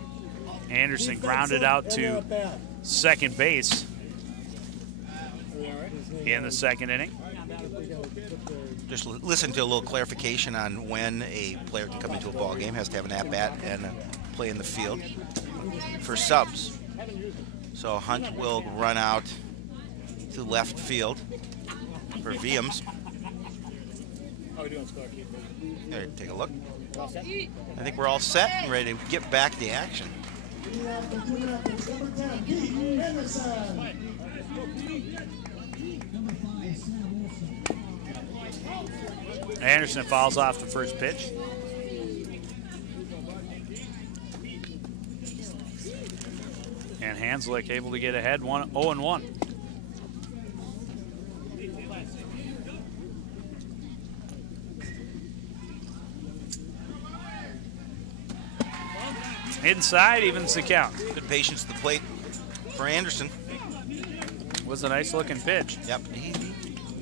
Anderson grounded out to second base. in the second inning. Just listen to a little clarification on when a player can come into a ball game. Has to have an at-bat and play in the field for subs. So Hunt will run out to left field for Viams. There, take a look. I think we're all set and ready to get back to action. Anderson fouls off the first pitch. And Hanslick able to get ahead 0-1. Inside evens the count. Good patience at the plate for Anderson. Was a nice looking pitch. Yep. He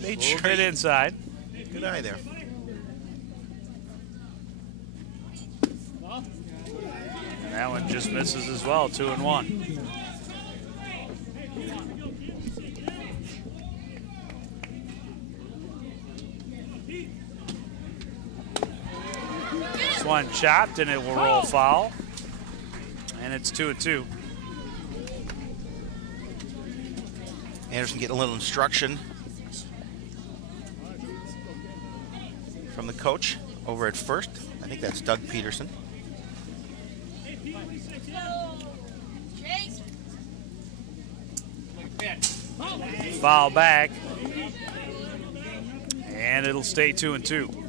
made Sure sure. hit inside. Good eye there. That one just misses as well, 2-1. This one chopped and it will roll foul. And it's 2-2. Anderson getting a little instruction from the coach over at first. I think that's Doug Peterson. Foul back. And it'll stay 2-2.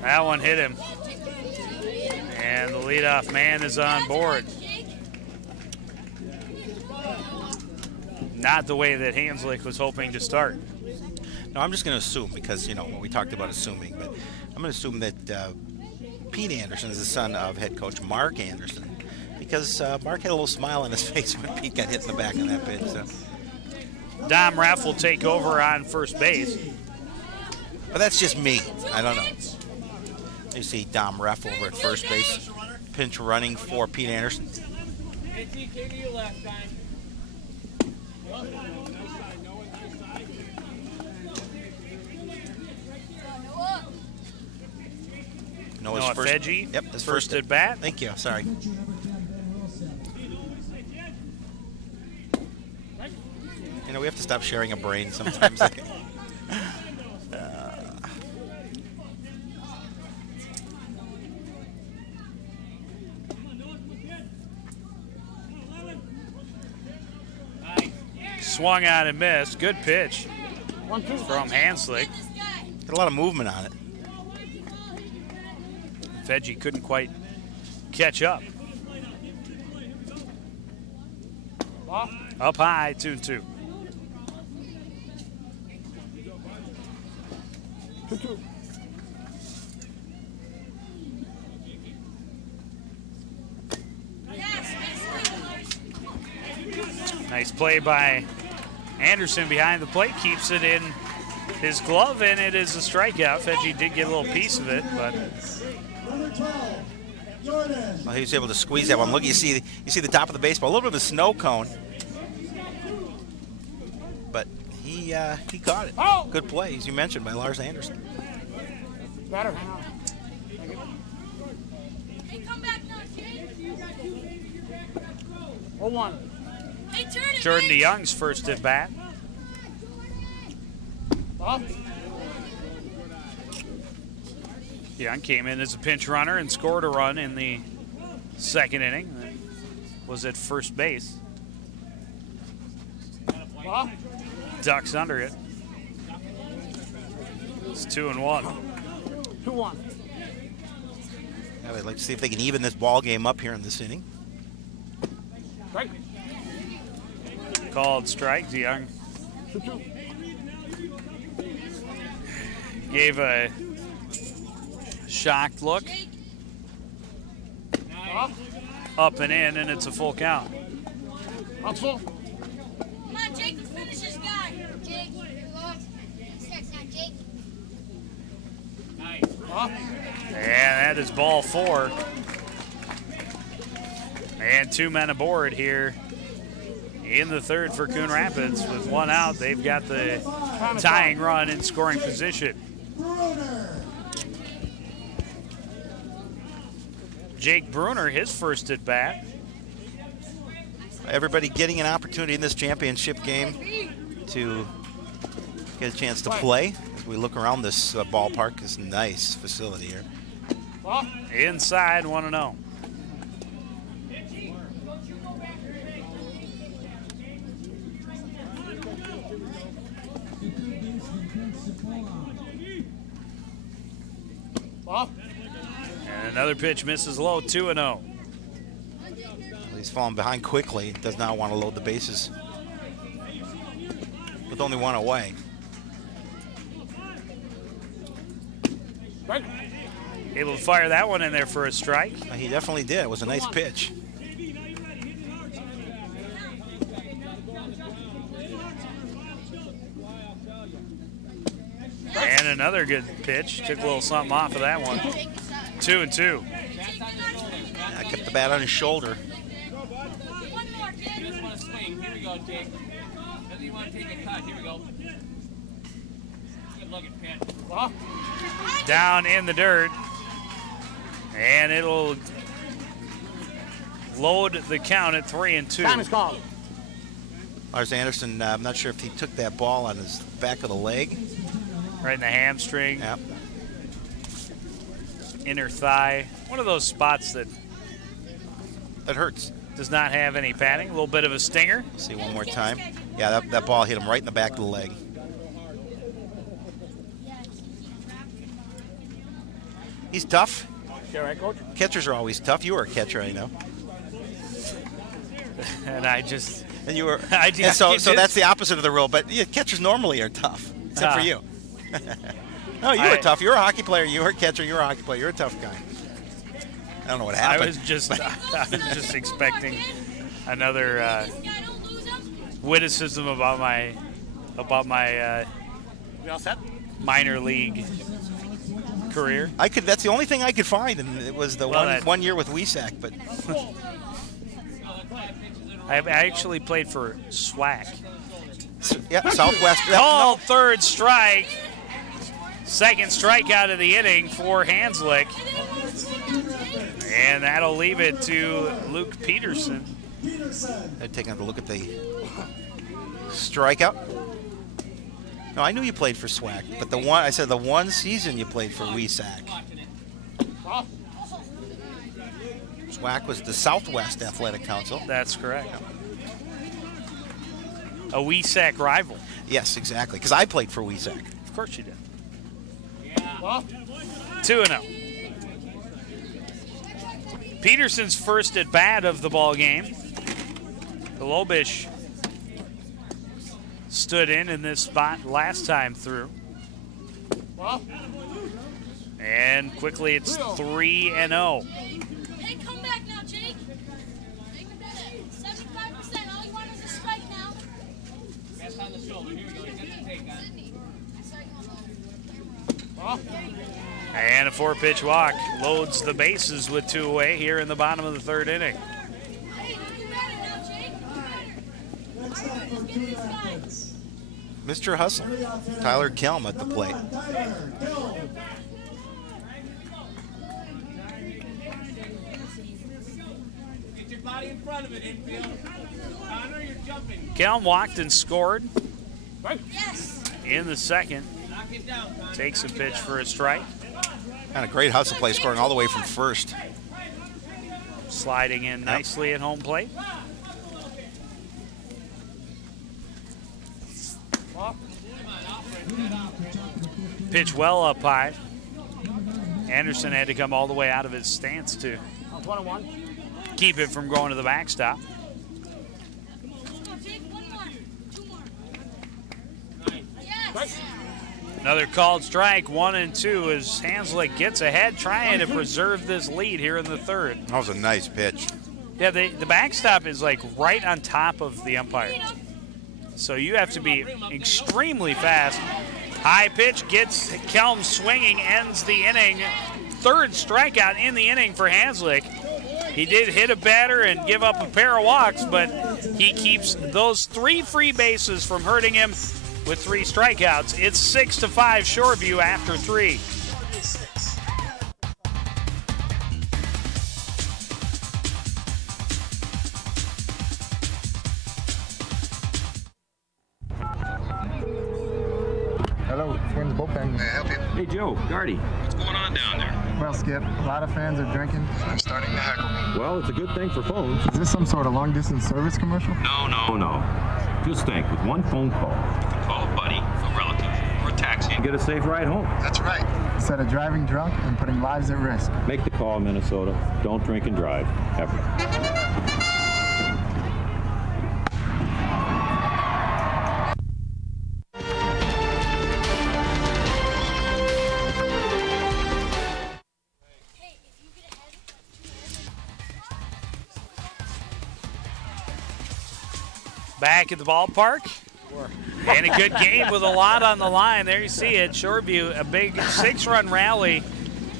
That one hit him. And the leadoff man is on board. Not the way that Hanslick was hoping to start. No, I'm just going to assume because, you know, we talked about assuming, but I'm going to assume that Pete Anderson is the son of head coach Mark Anderson because Mark had a little smile on his face when Pete got hit in the back of that pitch. So. Dom Reff will take over on first base. But that's just me. I don't know. You see Dom Reff over at first base. Pinch running for Pete Anderson. Noah first. Fedgy. Yep, his first at bat. Thank you. Sorry. You know, we have to stop sharing a brain sometimes. Swung on and missed. Good pitch from Hanslick. Got a lot of movement on it. Fedgy couldn't quite catch up. Up high, 2-2. Nice play by Anderson behind the plate, keeps it in his glove, and it is a strikeout. Fedgy did get a little piece of it, but well, he was able to squeeze that one. Look, you see the top of the baseball, a little bit of a snow cone, but he caught it. Good play, as you mentioned, by Lars Anderson. Better. Hey, come back now, Jake. 0-1. Hey, turn it, Jordan Mike. DeYoung's first at bat. DeYoung came in as a pinch runner and scored a run in the second inning. Was at first base. Ducks under it. It's 2-1. 2-1. I would like to see if they can even this ball game up here in this inning. Right. Called strike. DeYoung gave a shocked look. Up and in, and it's a full count. Full. Come on, Jake, let's finish this guy. Jake, good luck. And that is ball 4. And 2 men aboard here in the third for Coon Rapids. With 1 out, they've got the tying run in scoring position. Jake Bruner, his first at bat. Everybody getting an opportunity in this championship game to get a chance to play. As we look around this ballpark, this nice facility here. Inside, 1-0. And another pitch misses low, 2-0. He's falling behind quickly. Does not want to load the bases with only 1 away. Able to fire that one in there for a strike. He definitely did. It was a nice pitch. And another good pitch. Took a little something off of that one. 2-2. I kept the bat on his shoulder. You just want to swing. Here we go, Jake. Doesn't you want to take a cut? Here we go. Good look at Pitt. Down in the dirt. And it'll load the count at 3-2. Time is called. Lars Anderson, I'm not sure if he took that ball on his back of the leg. Right in the hamstring. Yep. Inner thigh. One of those spots that hurts. Does not have any padding. A little bit of a stinger. See one more time. Yeah, that ball hit him right in the back of the leg. He's tough. Yeah, right, Coach? Catchers are always tough. You were a catcher, I know. And I just... And you were... I and so that's the opposite of the rule, but yeah, catchers normally are tough, except for you. No, you were tough. You were a hockey player. You were a catcher. You were a hockey player. You're a tough guy. I don't know what happened. I was just expecting another witticism about my We all set? minor league career. That's the only thing I could find, and it was the one year with WESAC. But I actually played for SWAC. Yeah, Southwest. Call third strike. Second strikeout of the inning for Hanslick. And that'll leave it to Luke Peterson. They're taking a look at the strikeout. No, I knew you played for SWAC, but the one season you played for WESAC. SWAC was the Southwest Athletic Council. That's correct. A WESAC rival. Yes, exactly, because I played for WESAC. Of course you did. 2-0. Peterson's first at bat of the ball game. Lobish stood in this spot last time through. And quickly it's 3-0. Hey, come back now, Jake. 75%. All you want is a strike now. Pass on the shoulder. Here we go. Get the take on. And a 4-pitch walk loads the bases with 2 away here in the bottom of the 3rd inning. Hey, you got it now, Jake. Next up for Coon Rapids. Mr. Hustle, Tyler Kelm at the plate. Tyler Kelm. Get your body in front of it, infield. Connor, you're jumping. Kelm walked and scored Yes. in the second. Knock it down, Connor. Takes a pitch for a strike. And a great hustle play, scoring all the way from first. Sliding in nicely at home plate. Pitch well up high. Anderson had to come all the way out of his stance to 1-1. keep it from going to the backstop. Jake, one more. 2 more. Yes. Another called strike, 1-2, as Hanslick gets ahead, trying to preserve this lead here in the 3rd. That was a nice pitch. Yeah, the backstop is like right on top of the umpire. So you have to be extremely fast High pitch gets Kelm swinging, ends the inning. Third strikeout in the inning for Hanslick. He did hit a batter and give up a pair of walks, but he keeps those 3 free bases from hurting him with 3 strikeouts. It's 6-5 Shoreview after 3. Hello, Twins bullpen. May I help you? Hey, Joe, Gardy. What's going on down there? Well, Skip, a lot of fans are drinking. I'm starting to heckle me. Well, it's a good thing for phones. Is this some sort of long-distance service commercial? No. Just think, with one phone call, You can call a buddy, a relative, or a taxi. you get a safe ride home. That's right. Instead of driving drunk and putting lives at risk. Make the call, Minnesota. Don't drink and drive, ever. Back at the ballpark. And a good game with a lot on the line. There you see it. Shoreview, a big 6-run rally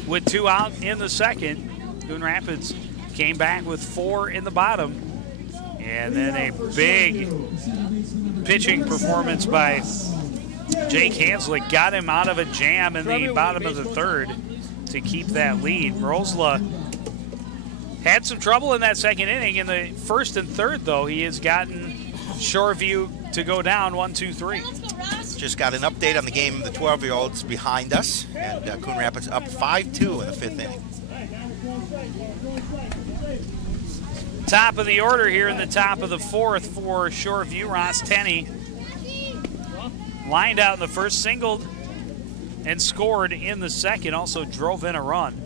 with 2 out in the second. Coon Rapids came back with 4 in the bottom. And then a big pitching performance by Jake Hanslick. Got him out of a jam in the bottom of the third to keep that lead. Rosla had some trouble in that second inning. In the first and third, though, he has gotten Shoreview to go down 1-2-3. Just got an update on the game. The 12-year-olds behind us, and Coon Rapids up 5-2 in the 5th inning. Top of the order here in the top of the 4th for Shoreview. Ross Tenney lined out in the first, singled, and scored in the second. Also drove in a run.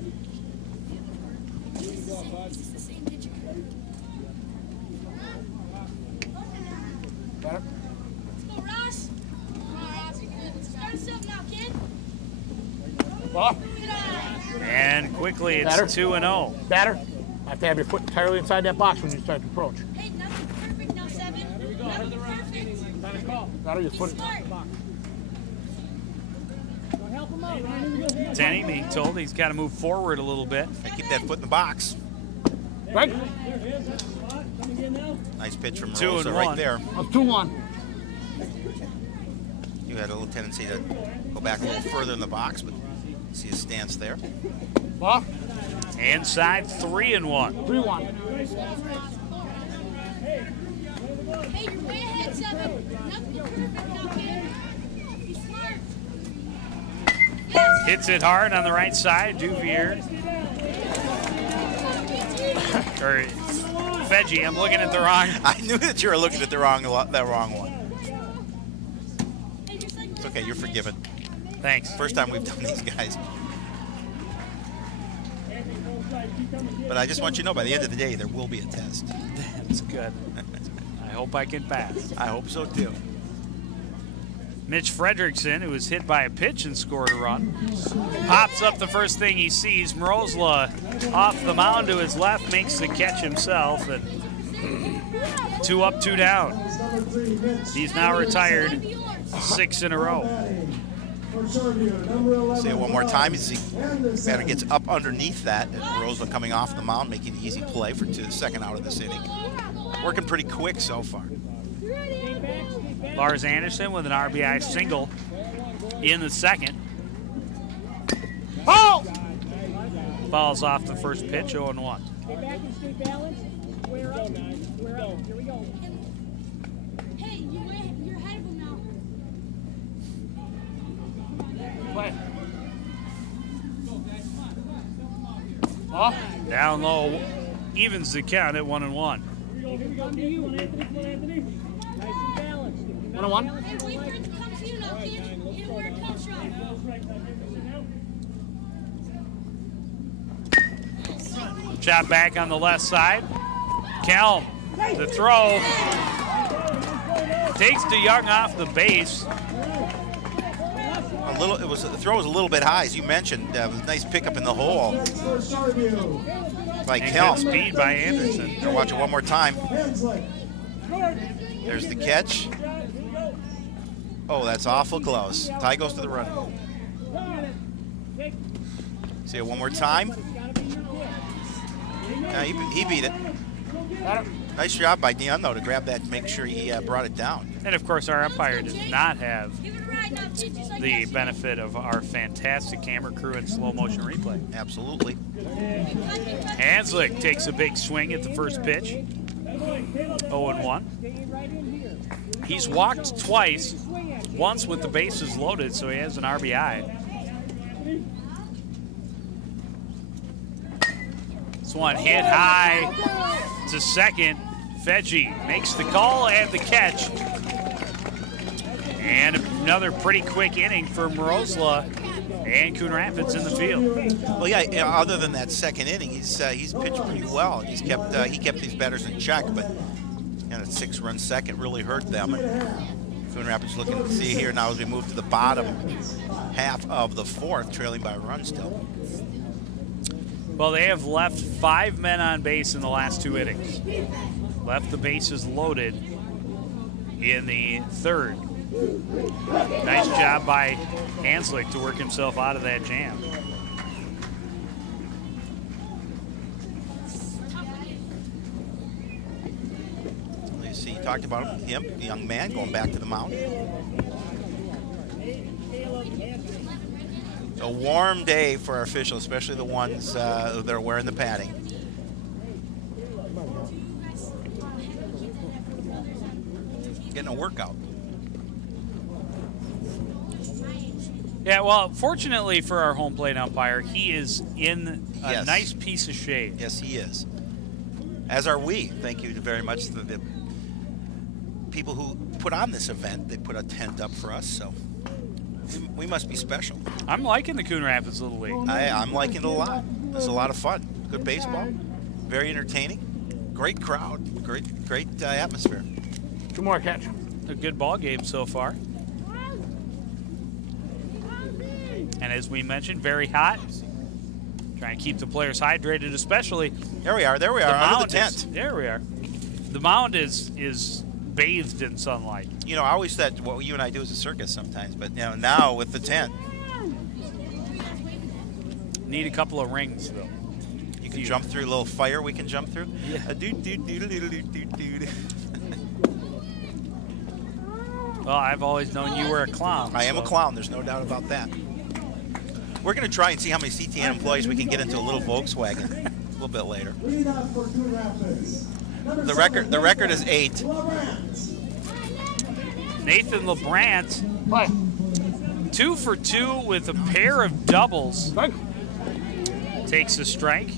And quickly it's 2-0. Batter. I have to have your foot entirely inside that box when you start to approach. Hey, nothing perfect now, 7. Nothing perfect. Batter, your foot inside the box. Tenney being told he's got to move forward a little bit. Keep that foot in the box. Right. Nice pitch from 2-1 Rosa right there. 2-1. You had a little tendency to go back a little further in the box, but see his stance there. Ball. Inside 3-1. 3-1. Hey, you're way ahead, 7. Nothing perfect now, kid. Be smart. Yes. Hits it hard on the right side. Duvier. Or Veggie, I'm looking at the wrong. I knew that you were looking at the wrong one. It's okay, you're forgiven. Thanks. First time we've done these guys. But I just want you to know, by the end of the day, there will be a test. That's good. I hope I can pass. I hope so, too. Mitch Fredrickson, who was hit by a pitch and scored a run, pops up the first thing he sees. Mrozla off the mound to his left, makes the catch himself, and 2 up, 2 down. He's now retired 6 in a row. Say it one more time. As the batter gets up underneath that, and Rosla coming off the mound, making an easy play for the second out of this inning. Working pretty quick so far. Lars Anderson with an RBI single in the second. Oh! Falls off the first pitch, 0-1. Get back and stay balanced. Square up. Square up. Here we go. Hey, you're ahead of him now. Play. Oh. Down low, evens the count at 1-1. Here we go to you, Anthony. Nice and balanced. 1-1. Hey, wait for it to come to you now, kid. Hit where it comes from. Shot back on the left side. Kelm, the throw. Takes DeYoung off the base. The throw was a little bit high, as you mentioned. It was a nice pickup in the hole by Kelm. Good speed by Anderson. Gonna watch it one more time. There's the catch. Oh, that's awful close. Ty goes to the run. See it one more time. He beat it. Nice job by Dion, though, to grab that and make sure he brought it down. And, of course, our umpire does not have the benefit of our fantastic camera crew and slow motion replay. Absolutely. Hanslick takes a big swing at the first pitch. 0-1. He's walked twice, once with the bases loaded, so he has an RBI. This one hit high to second. Veggie makes the call and the catch. And another pretty quick inning for Morozla and Coon Rapids in the field. Well, yeah, other than that second inning, he's pitched pretty well. He kept these batters in check, but a 6-run second really hurt them. And Coon Rapids looking to see here now as we move to the bottom half of the fourth, trailing by a run still. Well, they have left 5 men on base in the last 2 innings. Left the bases loaded in the third. Nice job by Hanslick to work himself out of that jam. You see, you talked about him, the young man, going back to the mound. It's a warm day for our officials, especially the ones that are wearing the padding. Getting a workout. Yeah, well, fortunately for our home plate umpire, he is in a nice piece of shade. Yes, he is. As are we. Thank you very much to the people who put on this event. They put a tent up for us, so we must be special. I'm liking the Coon Rapids Little League. I'm liking it a lot. It's a lot of fun. Good baseball. Very entertaining. Great crowd. Great atmosphere. 2 more catch. A good ball game so far. And as we mentioned, very hot. Trying to keep the players hydrated, especially. There we are, under the tent. There we are. The mound is bathed in sunlight. You know, I always said what you and I do is a circus sometimes, but now with the tent. Need a couple of rings, though. You can jump through a little fire we can jump through. Yeah. Well, I've always known you were a clown. I am a clown, there's no doubt about that. We're going to try and see how many CTN employees we can get into a little Volkswagen a little bit later. The record is 8. Nathan LeBrant, 2 for 2 with a pair of doubles. Takes a strike.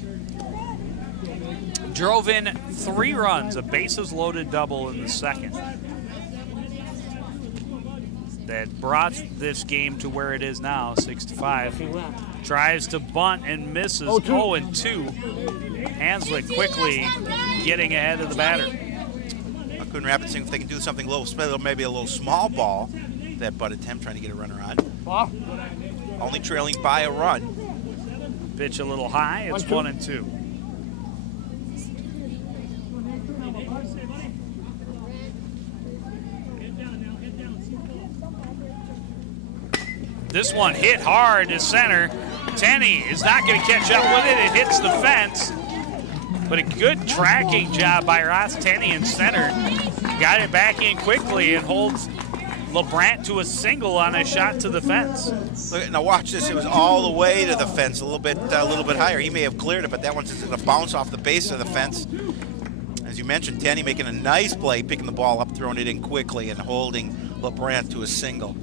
Drove in 3 runs, a bases loaded double in the second. That brought this game to where it is now, 6-5. Tries to bunt and misses. 0-2. Hanslick quickly getting ahead of the batter. Coon Rapids think if they can do something a little, maybe a little small ball, that butt attempt trying to get a runner on. Only trailing by a run. Pitch a little high. It's 1-2. This one hit hard to center. Tenney is not going to catch up with it. It hits the fence. But a good tracking job by Ross Tenney in center. Got it back in quickly and holds LeBrant to a single on a shot to the fence. Look, now watch this. It was all the way to the fence, a little bit higher. He may have cleared it, but that one's just going to bounce off the base of the fence. As you mentioned, Tenney making a nice play, picking the ball up, throwing it in quickly, and holding LeBrant to a single.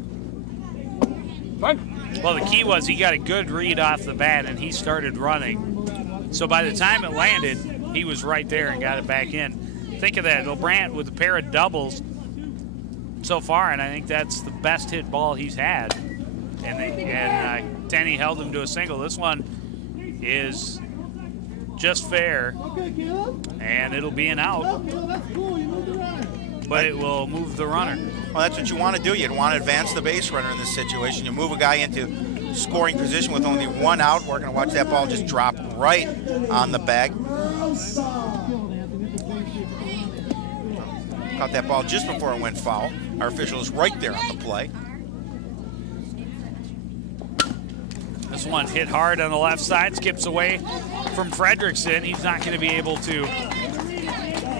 Well, the key was he got a good read off the bat, and he started running. So by the time it landed, he was right there and got it back in. Think of that, LeBrant with a pair of doubles so far, and I think that's the best hit ball he's had. And Tenney held him to a single. This one is just fair, and it'll be an out. But it will move the runner. Well, that's what you want to do. You want to advance the base runner in this situation. You move a guy into scoring position with only 1 out. We're going to watch that ball just drop right on the bag. Caught that ball just before it went foul. Our official is right there on the play. This one hit hard on the left side, skips away from Fredrickson. He's not going to be able to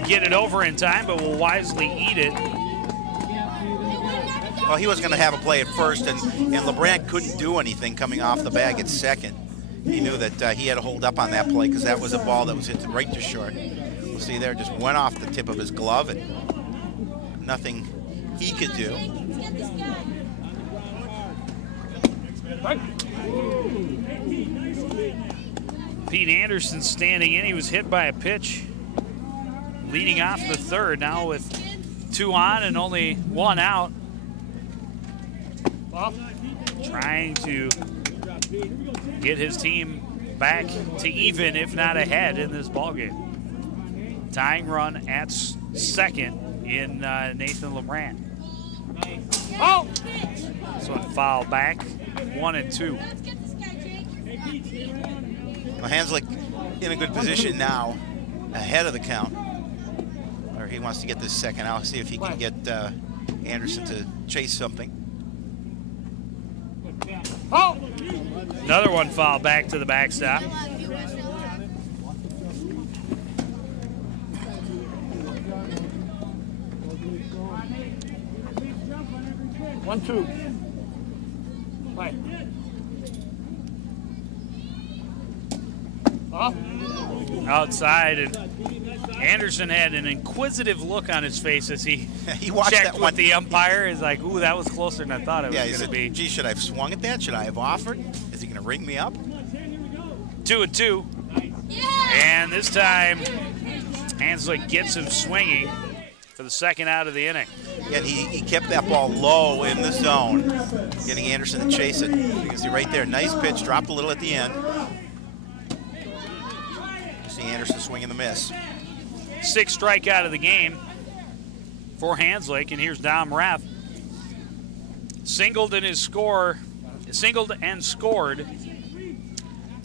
get it over in time, but will wisely eat it. Well, he was going to have a play at first, and LeBrand couldn't do anything coming off the bag at second. He knew that he had to hold up on that play because that was a ball that was hit right to short. We'll see there, just went off the tip of his glove, and nothing he could do. Pete Anderson standing in. He was hit by a pitch leading off the third. Now with 2 on and only 1 out. Trying to get his team back to even, if not ahead, in this ballgame. Tying run at second in Nathan LeBrand. Oh! This one foul back, 1 and 2. Well, Hanslick in a good position now, ahead of the count. Or he wants to get this second out, see if he can get Anderson to chase something. Oh! Another one foul back to the backstop. 1-2. Play. Outside, and Anderson had an inquisitive look on his face as he watched checked that with one. The umpire. He's like, ooh, that was closer than I thought it was going to be. Gee, should I have swung at that? Should I have offered? Is he going to ring me up? 2 and 2. And this time, Hanslick gets him swinging for the second out of the inning. Yeah, and he kept that ball low in the zone, getting Anderson to chase it. You can see right there, nice pitch, dropped a little at the end. You see Anderson swinging the miss. 6th strikeout of the game for Hanslick, and here's Dom Raff. Singled and scored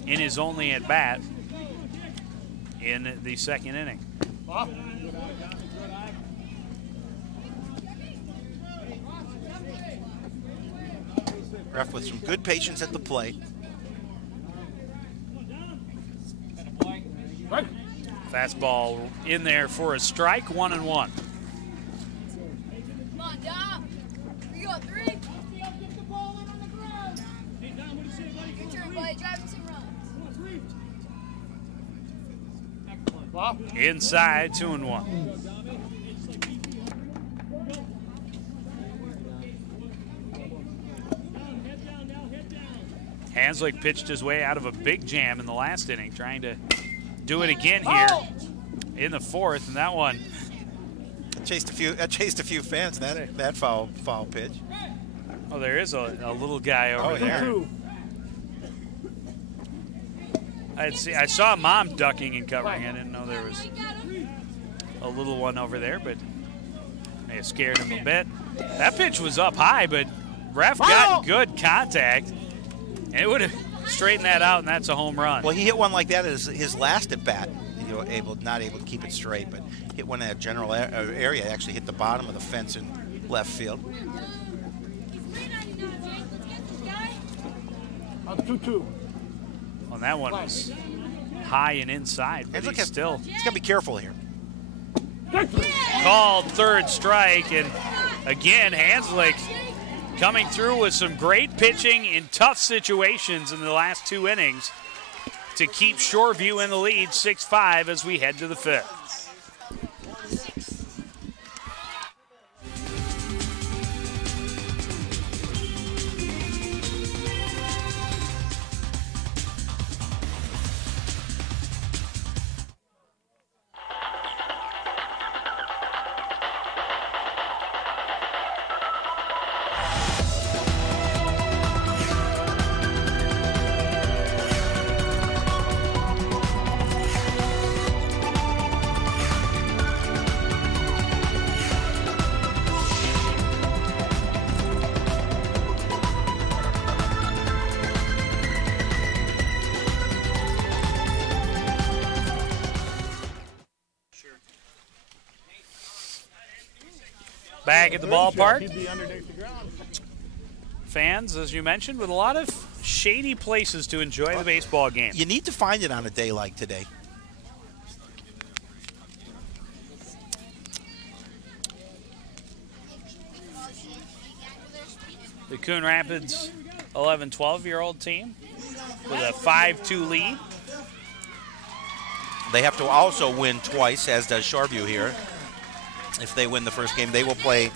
in his only at bat in the second inning. Ref with some good patience at the plate. Fastball in there for a strike, 1-1. Come on, Dom. We got 3. Get the ball in on the ground. Hey, Dom, what do you say, buddy? Your turn, buddy. Driving some runs. Inside, 2-1. Hanslick pitched his way out of a big jam in the last inning, trying to do it again here in the 4th, and that one chased a few fans. That foul pitch. Oh, there is a little guy over there. I saw Mom ducking and covering. I didn't know there was a little one over there, but may have scared him a bit. That pitch was up high, but ref got good contact, and it would have straightened that out, and that's a home run. Well, he hit one like that as his last at bat. Not able to keep it straight, but hit one in that general area. Actually hit the bottom of the fence in left field. 2-2. Well, that one was high and inside, but he's still. He's got to be careful here. Called 3rd strike, and again, Hanslick coming through with some great pitching in tough situations in the last 2 innings to keep Shoreview in the lead, 6-5 as we head to the 5th. Back at the ballpark fans, as you mentioned, with a lot of shady places to enjoy the baseball game. You need to find it on a day like today. The Coon Rapids 11, 12-year-old team with a 5-2 lead. They have to also win twice, as does Shoreview here. If they win the first game, they will play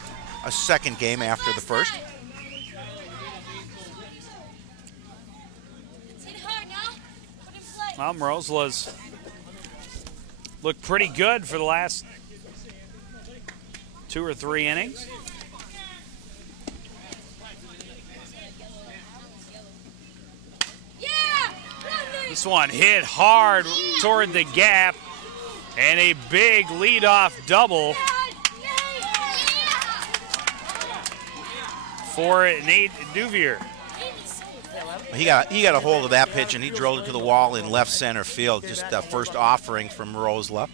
a second game after the first. Well, Rosela's looked pretty good for the last 2 or 3 innings. This one hit hard toward the gap, and a big leadoff double for Nate Duvier. He got a hold of that pitch, and he drilled it to the wall in left center field. Just the first offering from Rosela.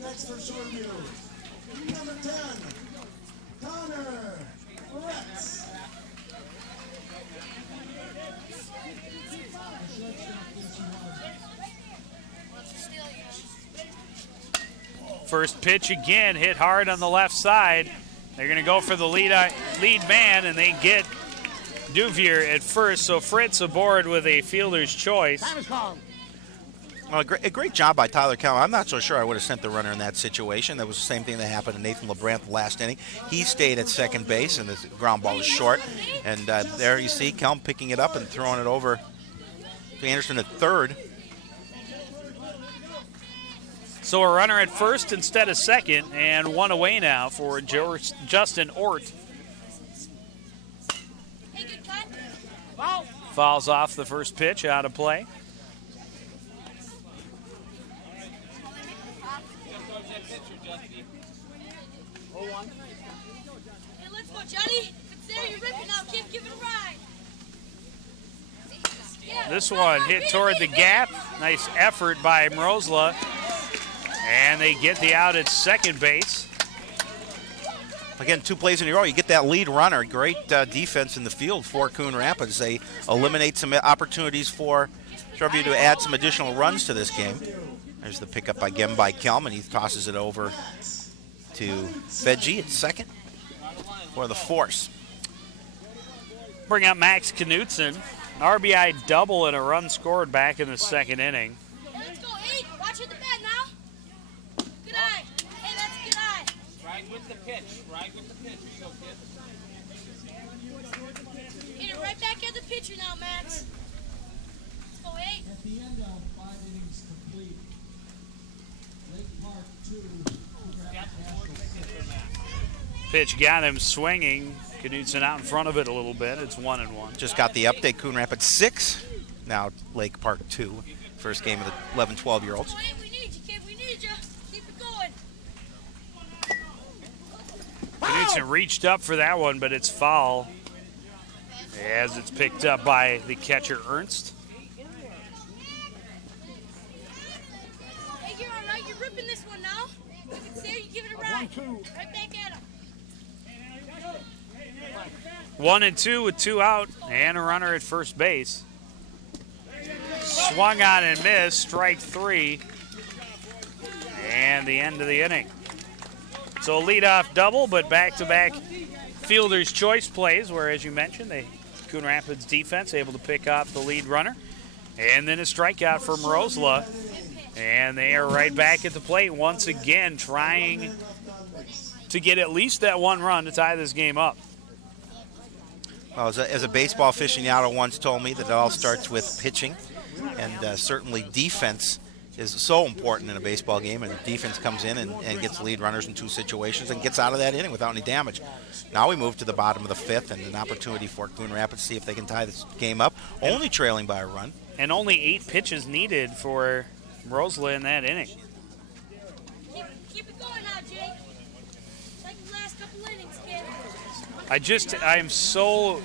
Next for Shoreview, number 10, Connor Retz. First pitch again, hit hard on the left side. They're going to go for the lead man, and they get Duvier at first. So Fritz aboard with a fielder's choice. Well, a great job by Tyler Kelly. I'm not so sure I would have sent the runner in that situation. That was the same thing that happened to Nathan LeBrandt the last inning. He stayed at second base, and the ground ball was short. And there you see Kelm picking it up and throwing it over to Anderson at third. So a runner at first instead of second, and one away now for Justin Ort. Fouls off the first pitch, out of play. Hey, let's go, Johnny. It's there, you're ripping now. Give it a ride. This one hit toward the gap. Nice effort by Mrozla. And they get the out at second base. Again, 2 plays in a row, you get that lead runner. Great defense in the field for Coon Rapids. They eliminate some opportunities for Shoreview to add some additional runs to this game. There's the pickup again by Kelm, and he tosses it over to Fedji at second for the force. Bring up Max Knutson. RBI double and a run scored back in the second inning. Hey, let's go, 8. Watch at the bat now. Good eye. Hey, that's a good eye. Right with the pitch. Right with the pitch. Here you go, kid. Hit it right back at the pitcher now, Max. Let's go, 8. At the end of 5 innings complete, Lake Park 2. Pitch got him swinging. Knutson out in front of it a little bit. It's 1-1. Just got the update. Coon Rapids 6. Now Lake Park 2. First game of the 11, 12-year-olds. Hey, we need you, kid. We need you. Keep it going. Knutson reached up for that one, but it's foul as it's picked up by the catcher, Ernst. Hey, you're all right. You're ripping this one now. If it's there, you give it a ride. Right back at him. 1-2 with 2 out and a runner at first base. Swung on and missed, strike 3, and the end of the inning. So a leadoff double, but back-to-back fielder's choice plays, where, as you mentioned, the Coon Rapids defense able to pick off the lead runner. And then a strikeout from Rosela. And they are right back at the plate once again, trying to get at least that 1 run to tie this game up. Well, as a baseball aficionado once told me, that it all starts with pitching, and certainly defense is so important in a baseball game, and defense comes in and gets lead runners in 2 situations and gets out of that inning without any damage. Now we move to the bottom of the 5th, and an opportunity for Coon Rapids to see if they can tie this game up, only trailing by a run. And only 8 pitches needed for Rosela in that inning. Keep it going now, Jake. Like the last couple innings, kid. I'm so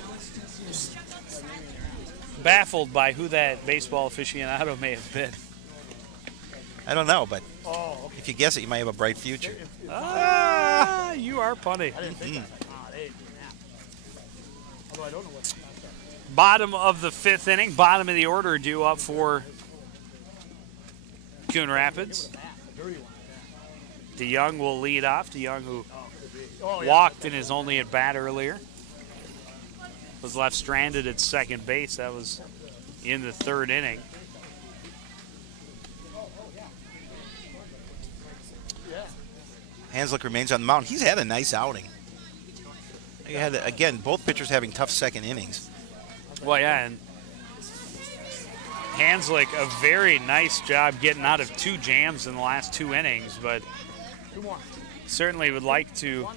baffled by who that baseball aficionado may have been. I don't know, but if you guess it, you might have a bright future. You are punny. Bottom of the 5th inning, bottom of the order due up for Coon Rapids. DeYoung will lead off. DeYoung, who walked in his only at bat earlier, was left stranded at second base. That was in the 3rd inning. Hanslick remains on the mound. He's had a nice outing. He had, again, both pitchers having tough second innings. Well, yeah, and Hanslick, a very nice job getting out of 2 jams in the last 2 innings, but certainly would like to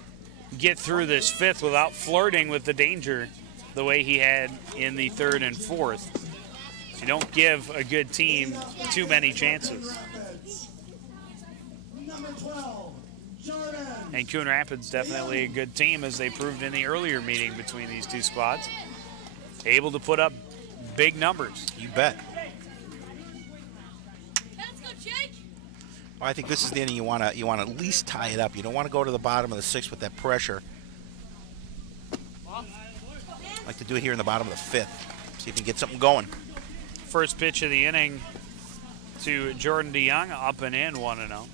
get through this 5th without flirting with the danger the way he had in the 3rd and 4th. You don't give a good team too many chances. Number 12, Jordan. And Coon Rapids definitely a good team, as they proved in the earlier meeting between these 2 squads. Able to put up big numbers. You bet. Let's go, Jake. Well, I think this is the inning you want to at least tie it up. You don't want to go to the bottom of the 6th with that pressure. Like to do it here in the bottom of the 5th. See if you can get something going. First pitch of the inning to Jordan DeYoung, up and in, 1-0.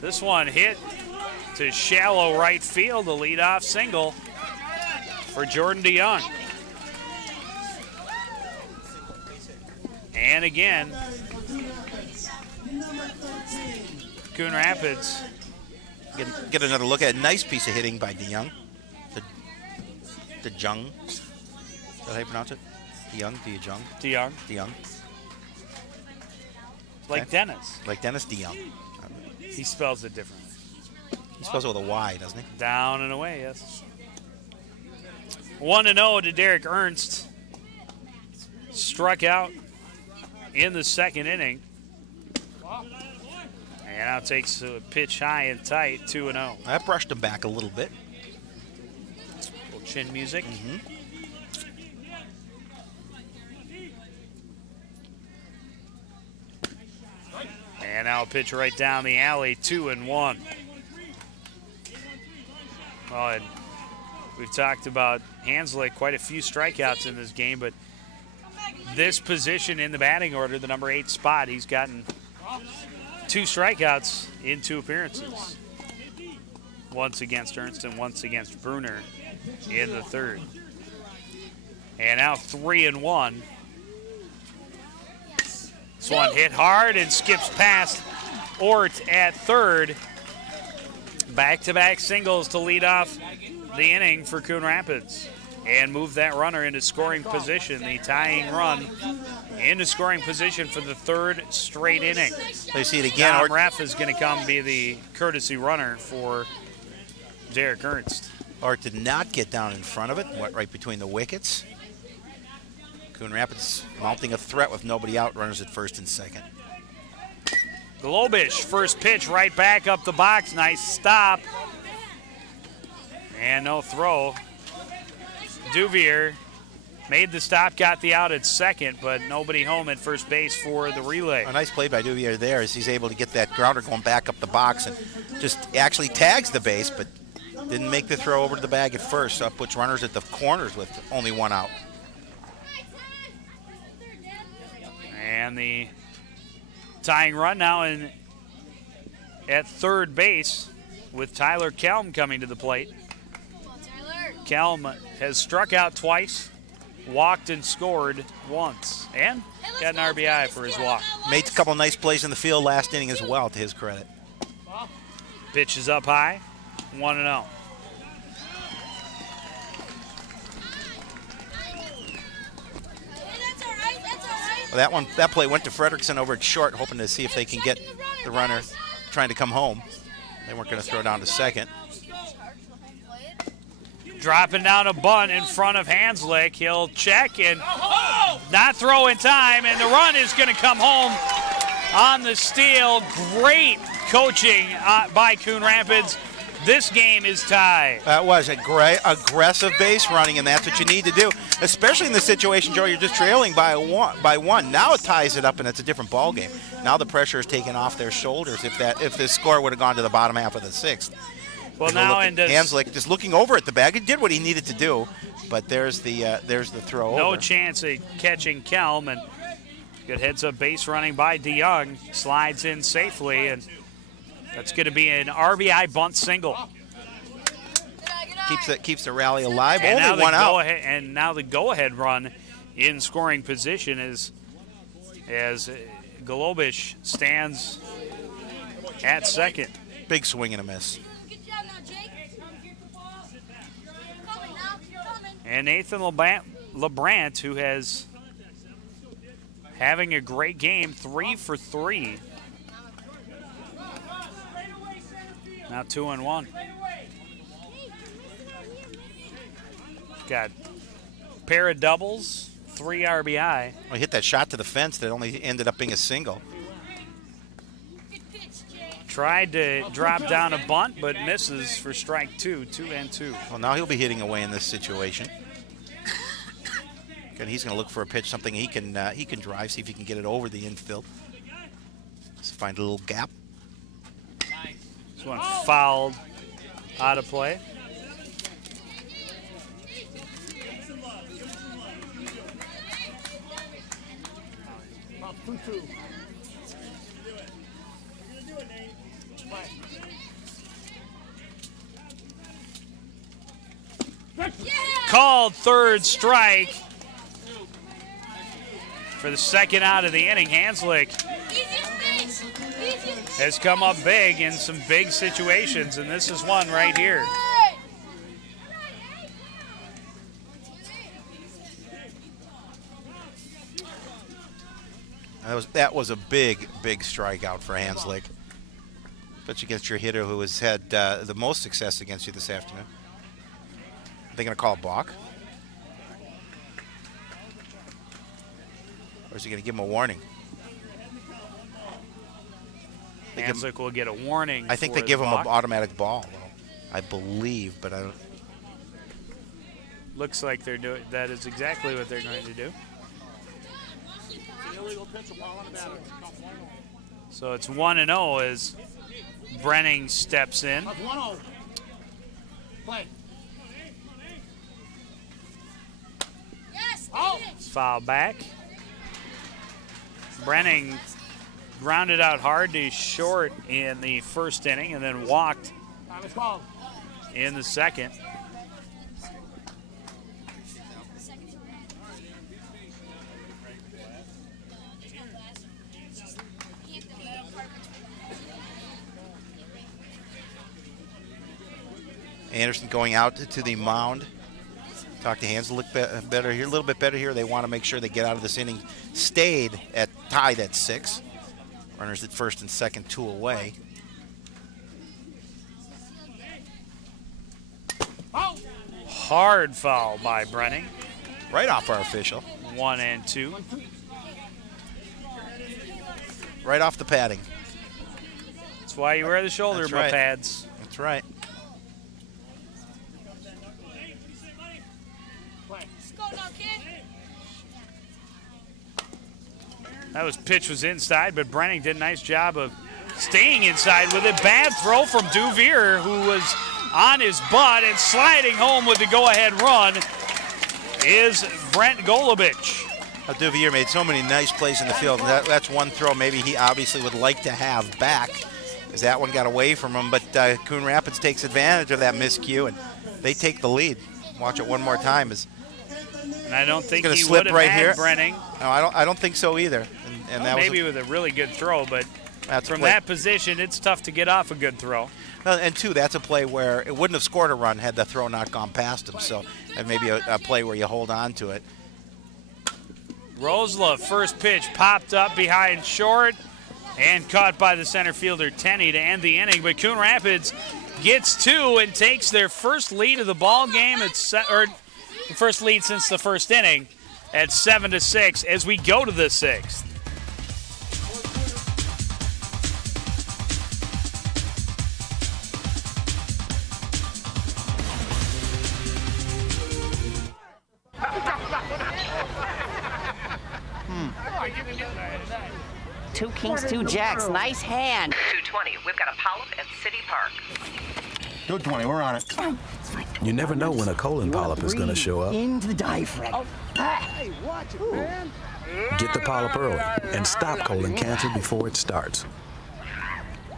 This one hit to shallow right field, a leadoff single for Jordan DeYoung. And again, Coon Rapids. Get another look at a nice piece of hitting by DeYoung. DeYoung. Is that how you pronounce it? DeYoung, DeYoung. DeYoung. DeYoung. Like Okay. Dennis. Like Dennis DeYoung. He spells it differently. He spells it with a Y, doesn't he? Down and away, yes. 1-0 to Derek Ernst. Struck out in the 2nd inning. And now takes a pitch high and tight, 2-0. That brushed him back a little bit. Little chin music. And now a pitch right down the alley, 2-1. Well, and we've talked about Hanslick, quite a few strikeouts in this game, but this position in the batting order, the number 8 spot, he's gotten 2 strikeouts in 2 appearances. Once against Ernst and once against Bruner in the 3rd. And now 3-1. This one hit hard and skips past Ort at 3rd. Back-to-back singles to lead off the inning for Coon Rapids and move that runner into scoring position, the tying run into scoring position for the 3rd straight inning. They see it again. Tom Reff is going to come be the courtesy runner for Derek Ernst. Art did not get down in front of it, went right between the wickets. Coon Rapids mounting a threat with nobody out, runners at 1st and 2nd. Globish, first pitch right back up the box. Nice stop. And no throw. Duvier made the stop, got the out at 2nd, but nobody home at first base for the relay. A nice play by Duvier there as he's able to get that grounder going back up the box and just actually tags the base, but didn't make the throw over to the bag at first. So puts runners at the corners with only 1 out. And the tying run now at 3rd base with Tyler Kelm coming to the plate. Kelm has struck out twice, walked and scored once, and got an RBI for his walk. Made a couple nice plays in the field last inning as well, to his credit. Pitch is up high, 1-0. Well, that play went to Fredrickson over at short, hoping to see if they can get the runner trying to come home. They weren't going to throw down to 2nd. Dropping down a bunt in front of Hanslick. He'll check and not throw in time, and the run is going to come home on the steal. Great coaching by Coon Rapids. This game is tied. That was a great aggressive base running, and that's what you need to do, especially in the situation, Joe, you're just trailing by one. Now it ties it up, and it's a different ball game. Now the pressure is taken off their shoulders if this score would have gone to the bottom half of the 6th. Well, now Hanslick just looking over at the bag. He did what he needed to do, but there's the throw. No over. chance of catching Kelm, and good heads-up base running by DeYoung. Slides in safely, and that's going to be an RBI bunt single. Keeps the rally alive. And Only one out. And now the go-ahead run in scoring position is as Golubich stands at second. Big swing and a miss. And Nathan LeBrant, who has having a great game, 3 for 3. Now 2-1. Got a pair of doubles, 3 RBI. Well, he hit that shot to the fence that only ended up being a single. Tried to drop down a bunt, but misses for strike 2, 2-2. Well, now he'll be hitting away in this situation. And he's going to look for a pitch, something he can drive, see if he can get it over the infield. Let's find a little gap. This one fouled out of play. Called third strike for the second out of the inning. Hanslick has come up big in some big situations, and this is one right here. That was a big strikeout for Hanslick. But against your hitter who has had the most success against you this afternoon. Are they going to call a balk? Or is he going to give him a warning? Hanslick will get a warning. I think they give him an automatic ball, I believe, but I don't. Looks like they're doing. That is exactly what they're going to do. So it's 1-0 as Brenning steps in. Play. Foul back. Brenning grounded out hard to short in the first inning and then walked in the second. Anderson going out to the mound. Talk to Hanslick better here, a little bit better here. They want to make sure they get out of this inning. Stayed tied at 6. Runners at first and second, 2 away. Hard foul by Brenning. Right off our official. 1-2. Right off the padding. That's why you wear the shoulder pads. That's right. That pitch was inside, but Brenning did a nice job of staying inside with it. Bad throw from Duvier, who was on his butt and sliding home with the go-ahead run is Brent Golubich. Duvier made so many nice plays in the field. That's one throw maybe he obviously would like to have back, as that one got away from him. But Coon Rapids takes advantage of that miscue, and they take the lead. Watch it one more time. And I don't think he slip would have right had here. Brenning. No, I don't think so either. And that maybe was with a really good throw, but from that position, it's tough to get off a good throw. And two, that's a play where it wouldn't have scored a run had the throw not gone past him. So, and maybe a play where you hold on to it. Rosla, first pitch popped up behind short and caught by the center fielder Tenney to end the inning. But Coon Rapids gets 2 and takes their first lead of the ball game. Or the first lead since the first inning at 7-6 as we go to the 6th. Two kings, 2 jacks. Nice hand. 220. We've got a polyp at City Park. Do 20, we're on it. You never know when a colon polyp is going to show up. Into the diaphragm. Hey, watch it, man. Get the polyp early and stop colon cancer before it starts.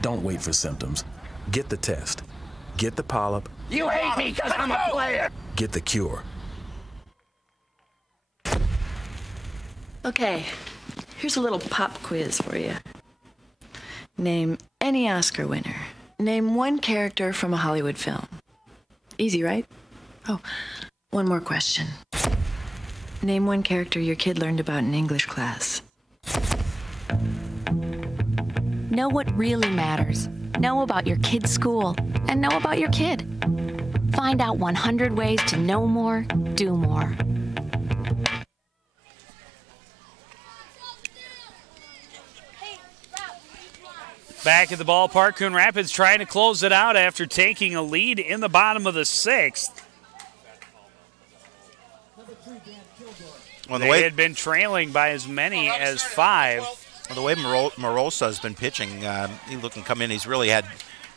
Don't wait for symptoms. Get the test. Get the polyp. You hate me because I'm a player. Get the cure. Okay, here's a little pop quiz for you. Name any Oscar winner. Name one character from a Hollywood film. Easy, right? Oh, one more question. Name one character your kid learned about in English class. Know what really matters. Know about your kid's school and know about your kid. Find out 100 ways to know more, do more. Back at the ballpark, Coon Rapids trying to close it out after taking a lead in the bottom of the 6th. Well, they had been trailing by as many as 5. Well, the way Morosa has been pitching, he looking come in, he's really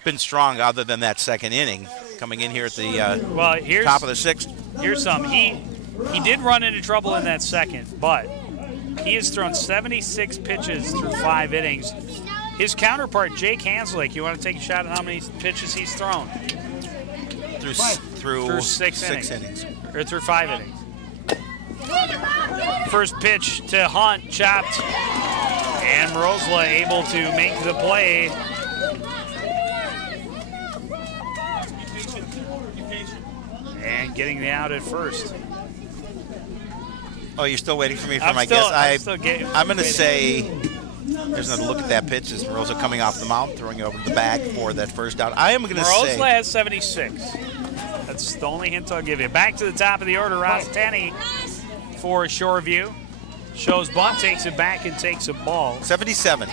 been strong other than that second inning. Coming in here at the top of the 6th. Here's some. He did run into trouble in that second, but he has thrown 76 pitches through 5 innings. His counterpart, Jake Hanslick, you want to take a shot at how many pitches he's thrown? Through 6 innings. Or through 5 innings. First pitch to Hunt, chopped, and Rosla able to make the play. And getting the out at first. Oh, you're still waiting for me for my guess? I'm going to say there's another look at that pitch. Is Morosa coming off the mound, throwing it over the bag for that first out. I am going to say Morosa has 76. That's the only hint I'll give you. Back to the top of the order, Ross Tenney for Shoreview. Shows bunt, takes it back, and takes a ball. 77.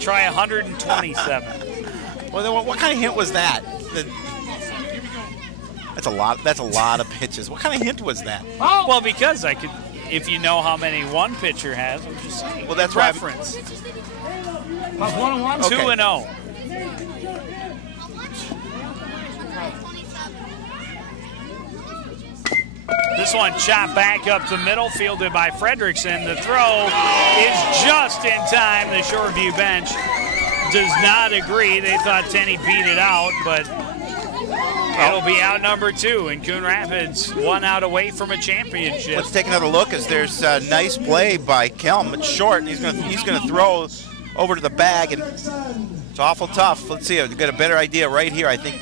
Try 127. Well, then what kind of hint was that? That's a lot. That's a lot of pitches. What kind of hint was that? Oh, well, because I could, if you know how many one pitcher has, I'm just saying. Well, that's reference. 1-1. 2-0. This one chopped back up the middle, fielded by Fredrickson. The throw is just in time. The Shoreview bench does not agree. They thought Tenney beat it out, but it'll be out number 2, and Coon Rapids 1 out away from a championship. Let's take another look as there's a nice play by Kelm. It's short, and he's going to throw over to the bag, and it's awful tough. Let's see, I've got a better idea right here, I think.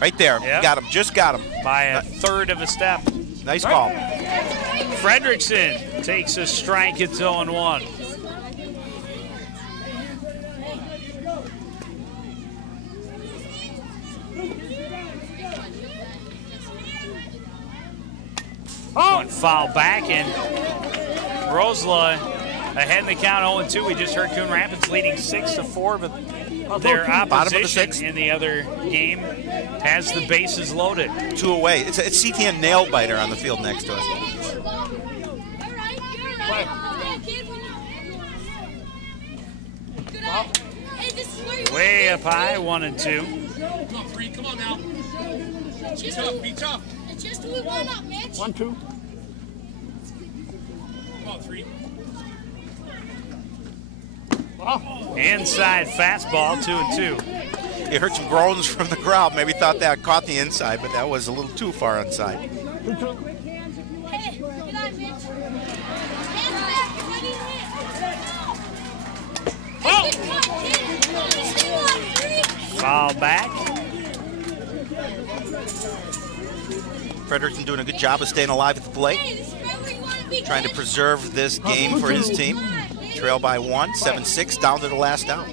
Right there, yep. Got him, just got him. By a third of a step. Nice call. Fredrickson takes a strike, it's 0-1. One foul back, and Rosla ahead in the count 0-2. We just heard Coon Rapids leading 6-4, but their opposition in the other game has the bases loaded. 2 away. It's CTN nail biter on the field next to us. Way up high, 1-2. Come on, 3, come on now. Be tough, be tough. Just do it 1 up, Mitch. 1-2. Come on, 3. Inside fastball, 2-2. You heard some groans from the crowd. Maybe thought that caught the inside, but that was a little too far inside. Hey, get on, Mitch. Hands back, you're ready to hit. Foul back. Fredrickson doing a good job of staying alive at the plate. Trying to preserve this game for his team. Trail by 1, 7-6, down to the last out.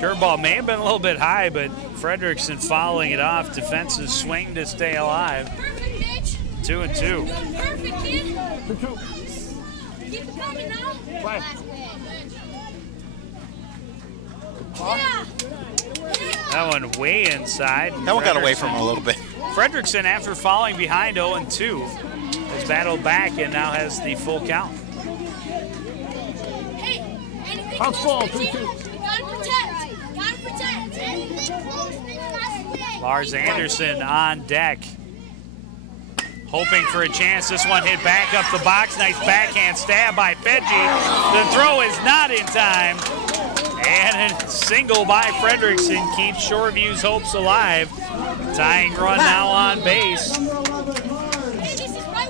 Curveball may have been a little bit high, but Fredrickson fouling it off. Defensive swing to stay alive. 2-2. Perfect, kid. 2-2. Keep it coming now. Yeah. That one way inside. That one got away from him a little bit. Fredrickson, after falling behind 0-2, has battled back and now has the full count. Hey, Foul, 2-2. Lars Anderson on deck, hoping for a chance. This one hit back up the box. Nice backhand stab by Fedji. The throw is not in time. And a single by Fredrickson keeps Shoreview's hopes alive. Tying run now on base.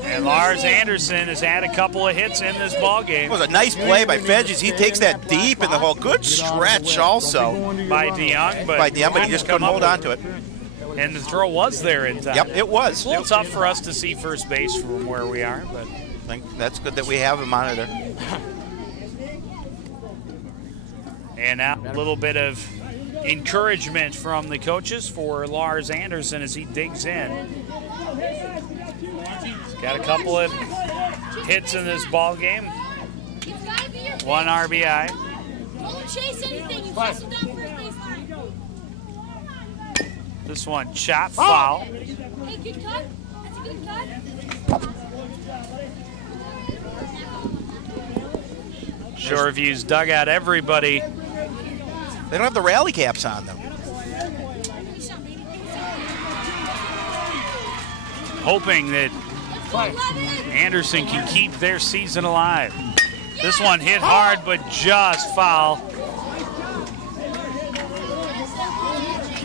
And Lars Anderson has had a couple of hits in this ball game. It was a nice play by Fedges. He takes that deep in the hole. Good stretch also. By DeYoung, but he just couldn't hold on to it. And the throw was there in time. Yep, it was. It's a little tough for us to see first base from where we are, but I think that's good that we have a monitor. And now a little bit of encouragement from the coaches for Lars Anderson as he digs in. He's got a couple of hits in this ball game. 1 RBI. Don't chase anything. You hustle down first baseline. This one chop foul. Hey, good cut. That's a good cut. Shoreview's dug out everybody. They don't have the rally caps on them. Hoping that Anderson can keep their season alive. This one hit hard, but just foul.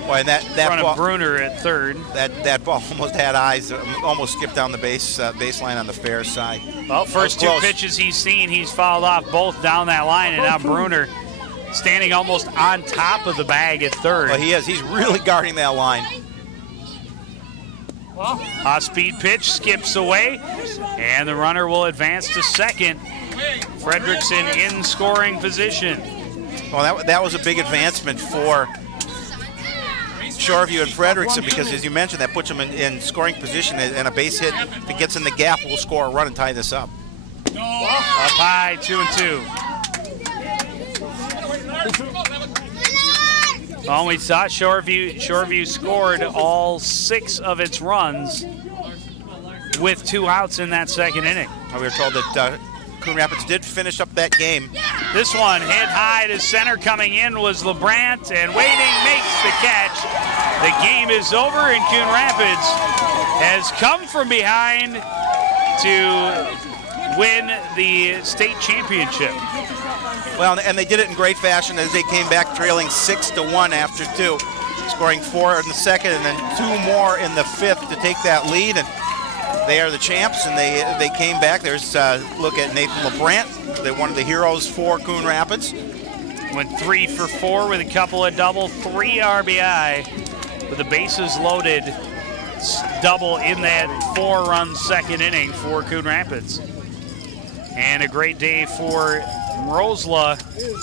Boy, and that front ball, of Bruner at third. That ball almost had eyes, almost skipped down the baseline on the fair side. Well, first two pitches he's seen, he's fouled off both down that line, and now Bruner standing almost on top of the bag at third. Well, he is. He's really guarding that line. Off-speed pitch skips away, and the runner will advance to second. Fredrickson in scoring position. Well, that was a big advancement for Shoreview and Fredrickson because, as you mentioned, that puts them in scoring position, and a base hit that gets in the gap will score a run and tie this up. Up high, 2-2. Well, we saw Shoreview scored all 6 of its runs with 2 outs in that second inning. We were told that Coon Rapids did finish up that game. This one hit high to center. Coming in was LeBrant, and waiting makes the catch. The game is over, and Coon Rapids has come from behind to win the state championship. Well, and they did it in great fashion as they came back trailing 6-1 after 2, scoring 4 in the second and then 2 more in the 5th to take that lead. And they are the champs, and they came back. There's a look at Nathan LeBrant. They're one of the heroes for Coon Rapids. Went 3 for 4 with a couple of double, 3 RBI with the bases loaded double in that 4-run second inning for Coon Rapids. And a great day for Rosla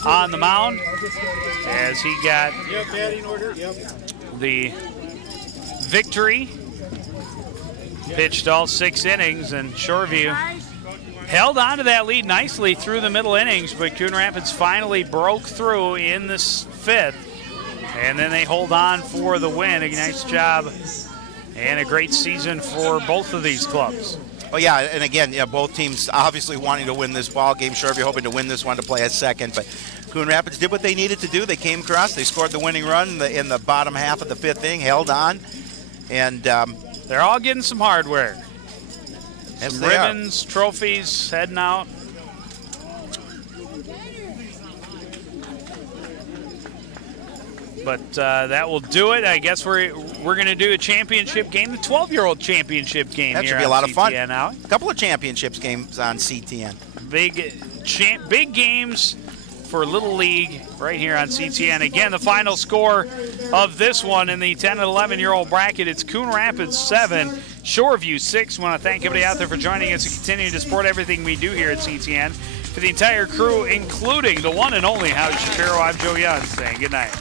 on the mound as he got the victory. Pitched all 6 innings, and Shoreview held on to that lead nicely through the middle innings, but Coon Rapids finally broke through in this 5th, and then they hold on for the win. A nice job and a great season for both of these clubs. Oh yeah, and again, both teams obviously wanting to win this ball game. Shoreview hoping to win this one to play a second, but Coon Rapids did what they needed to do. They came across, they scored the winning run in the bottom half of the 5th inning, held on, and they're all getting some hardware. Yes, some ribbons, trophies heading out. But that will do it. I guess we're going to do a championship game, the 12-year-old championship game. That here should be a on lot of fun. CTN now. A couple of championships games on CTN. Big games for Little League right here on CTN. Again, the final score of this one in the 10 and 11-year-old bracket, it's Coon Rapids 7, Shoreview 6. I want to thank everybody out there for joining us and continuing to support everything we do here at CTN. For the entire crew, including the one and only Howie Shapiro, I'm Joe Young saying good night.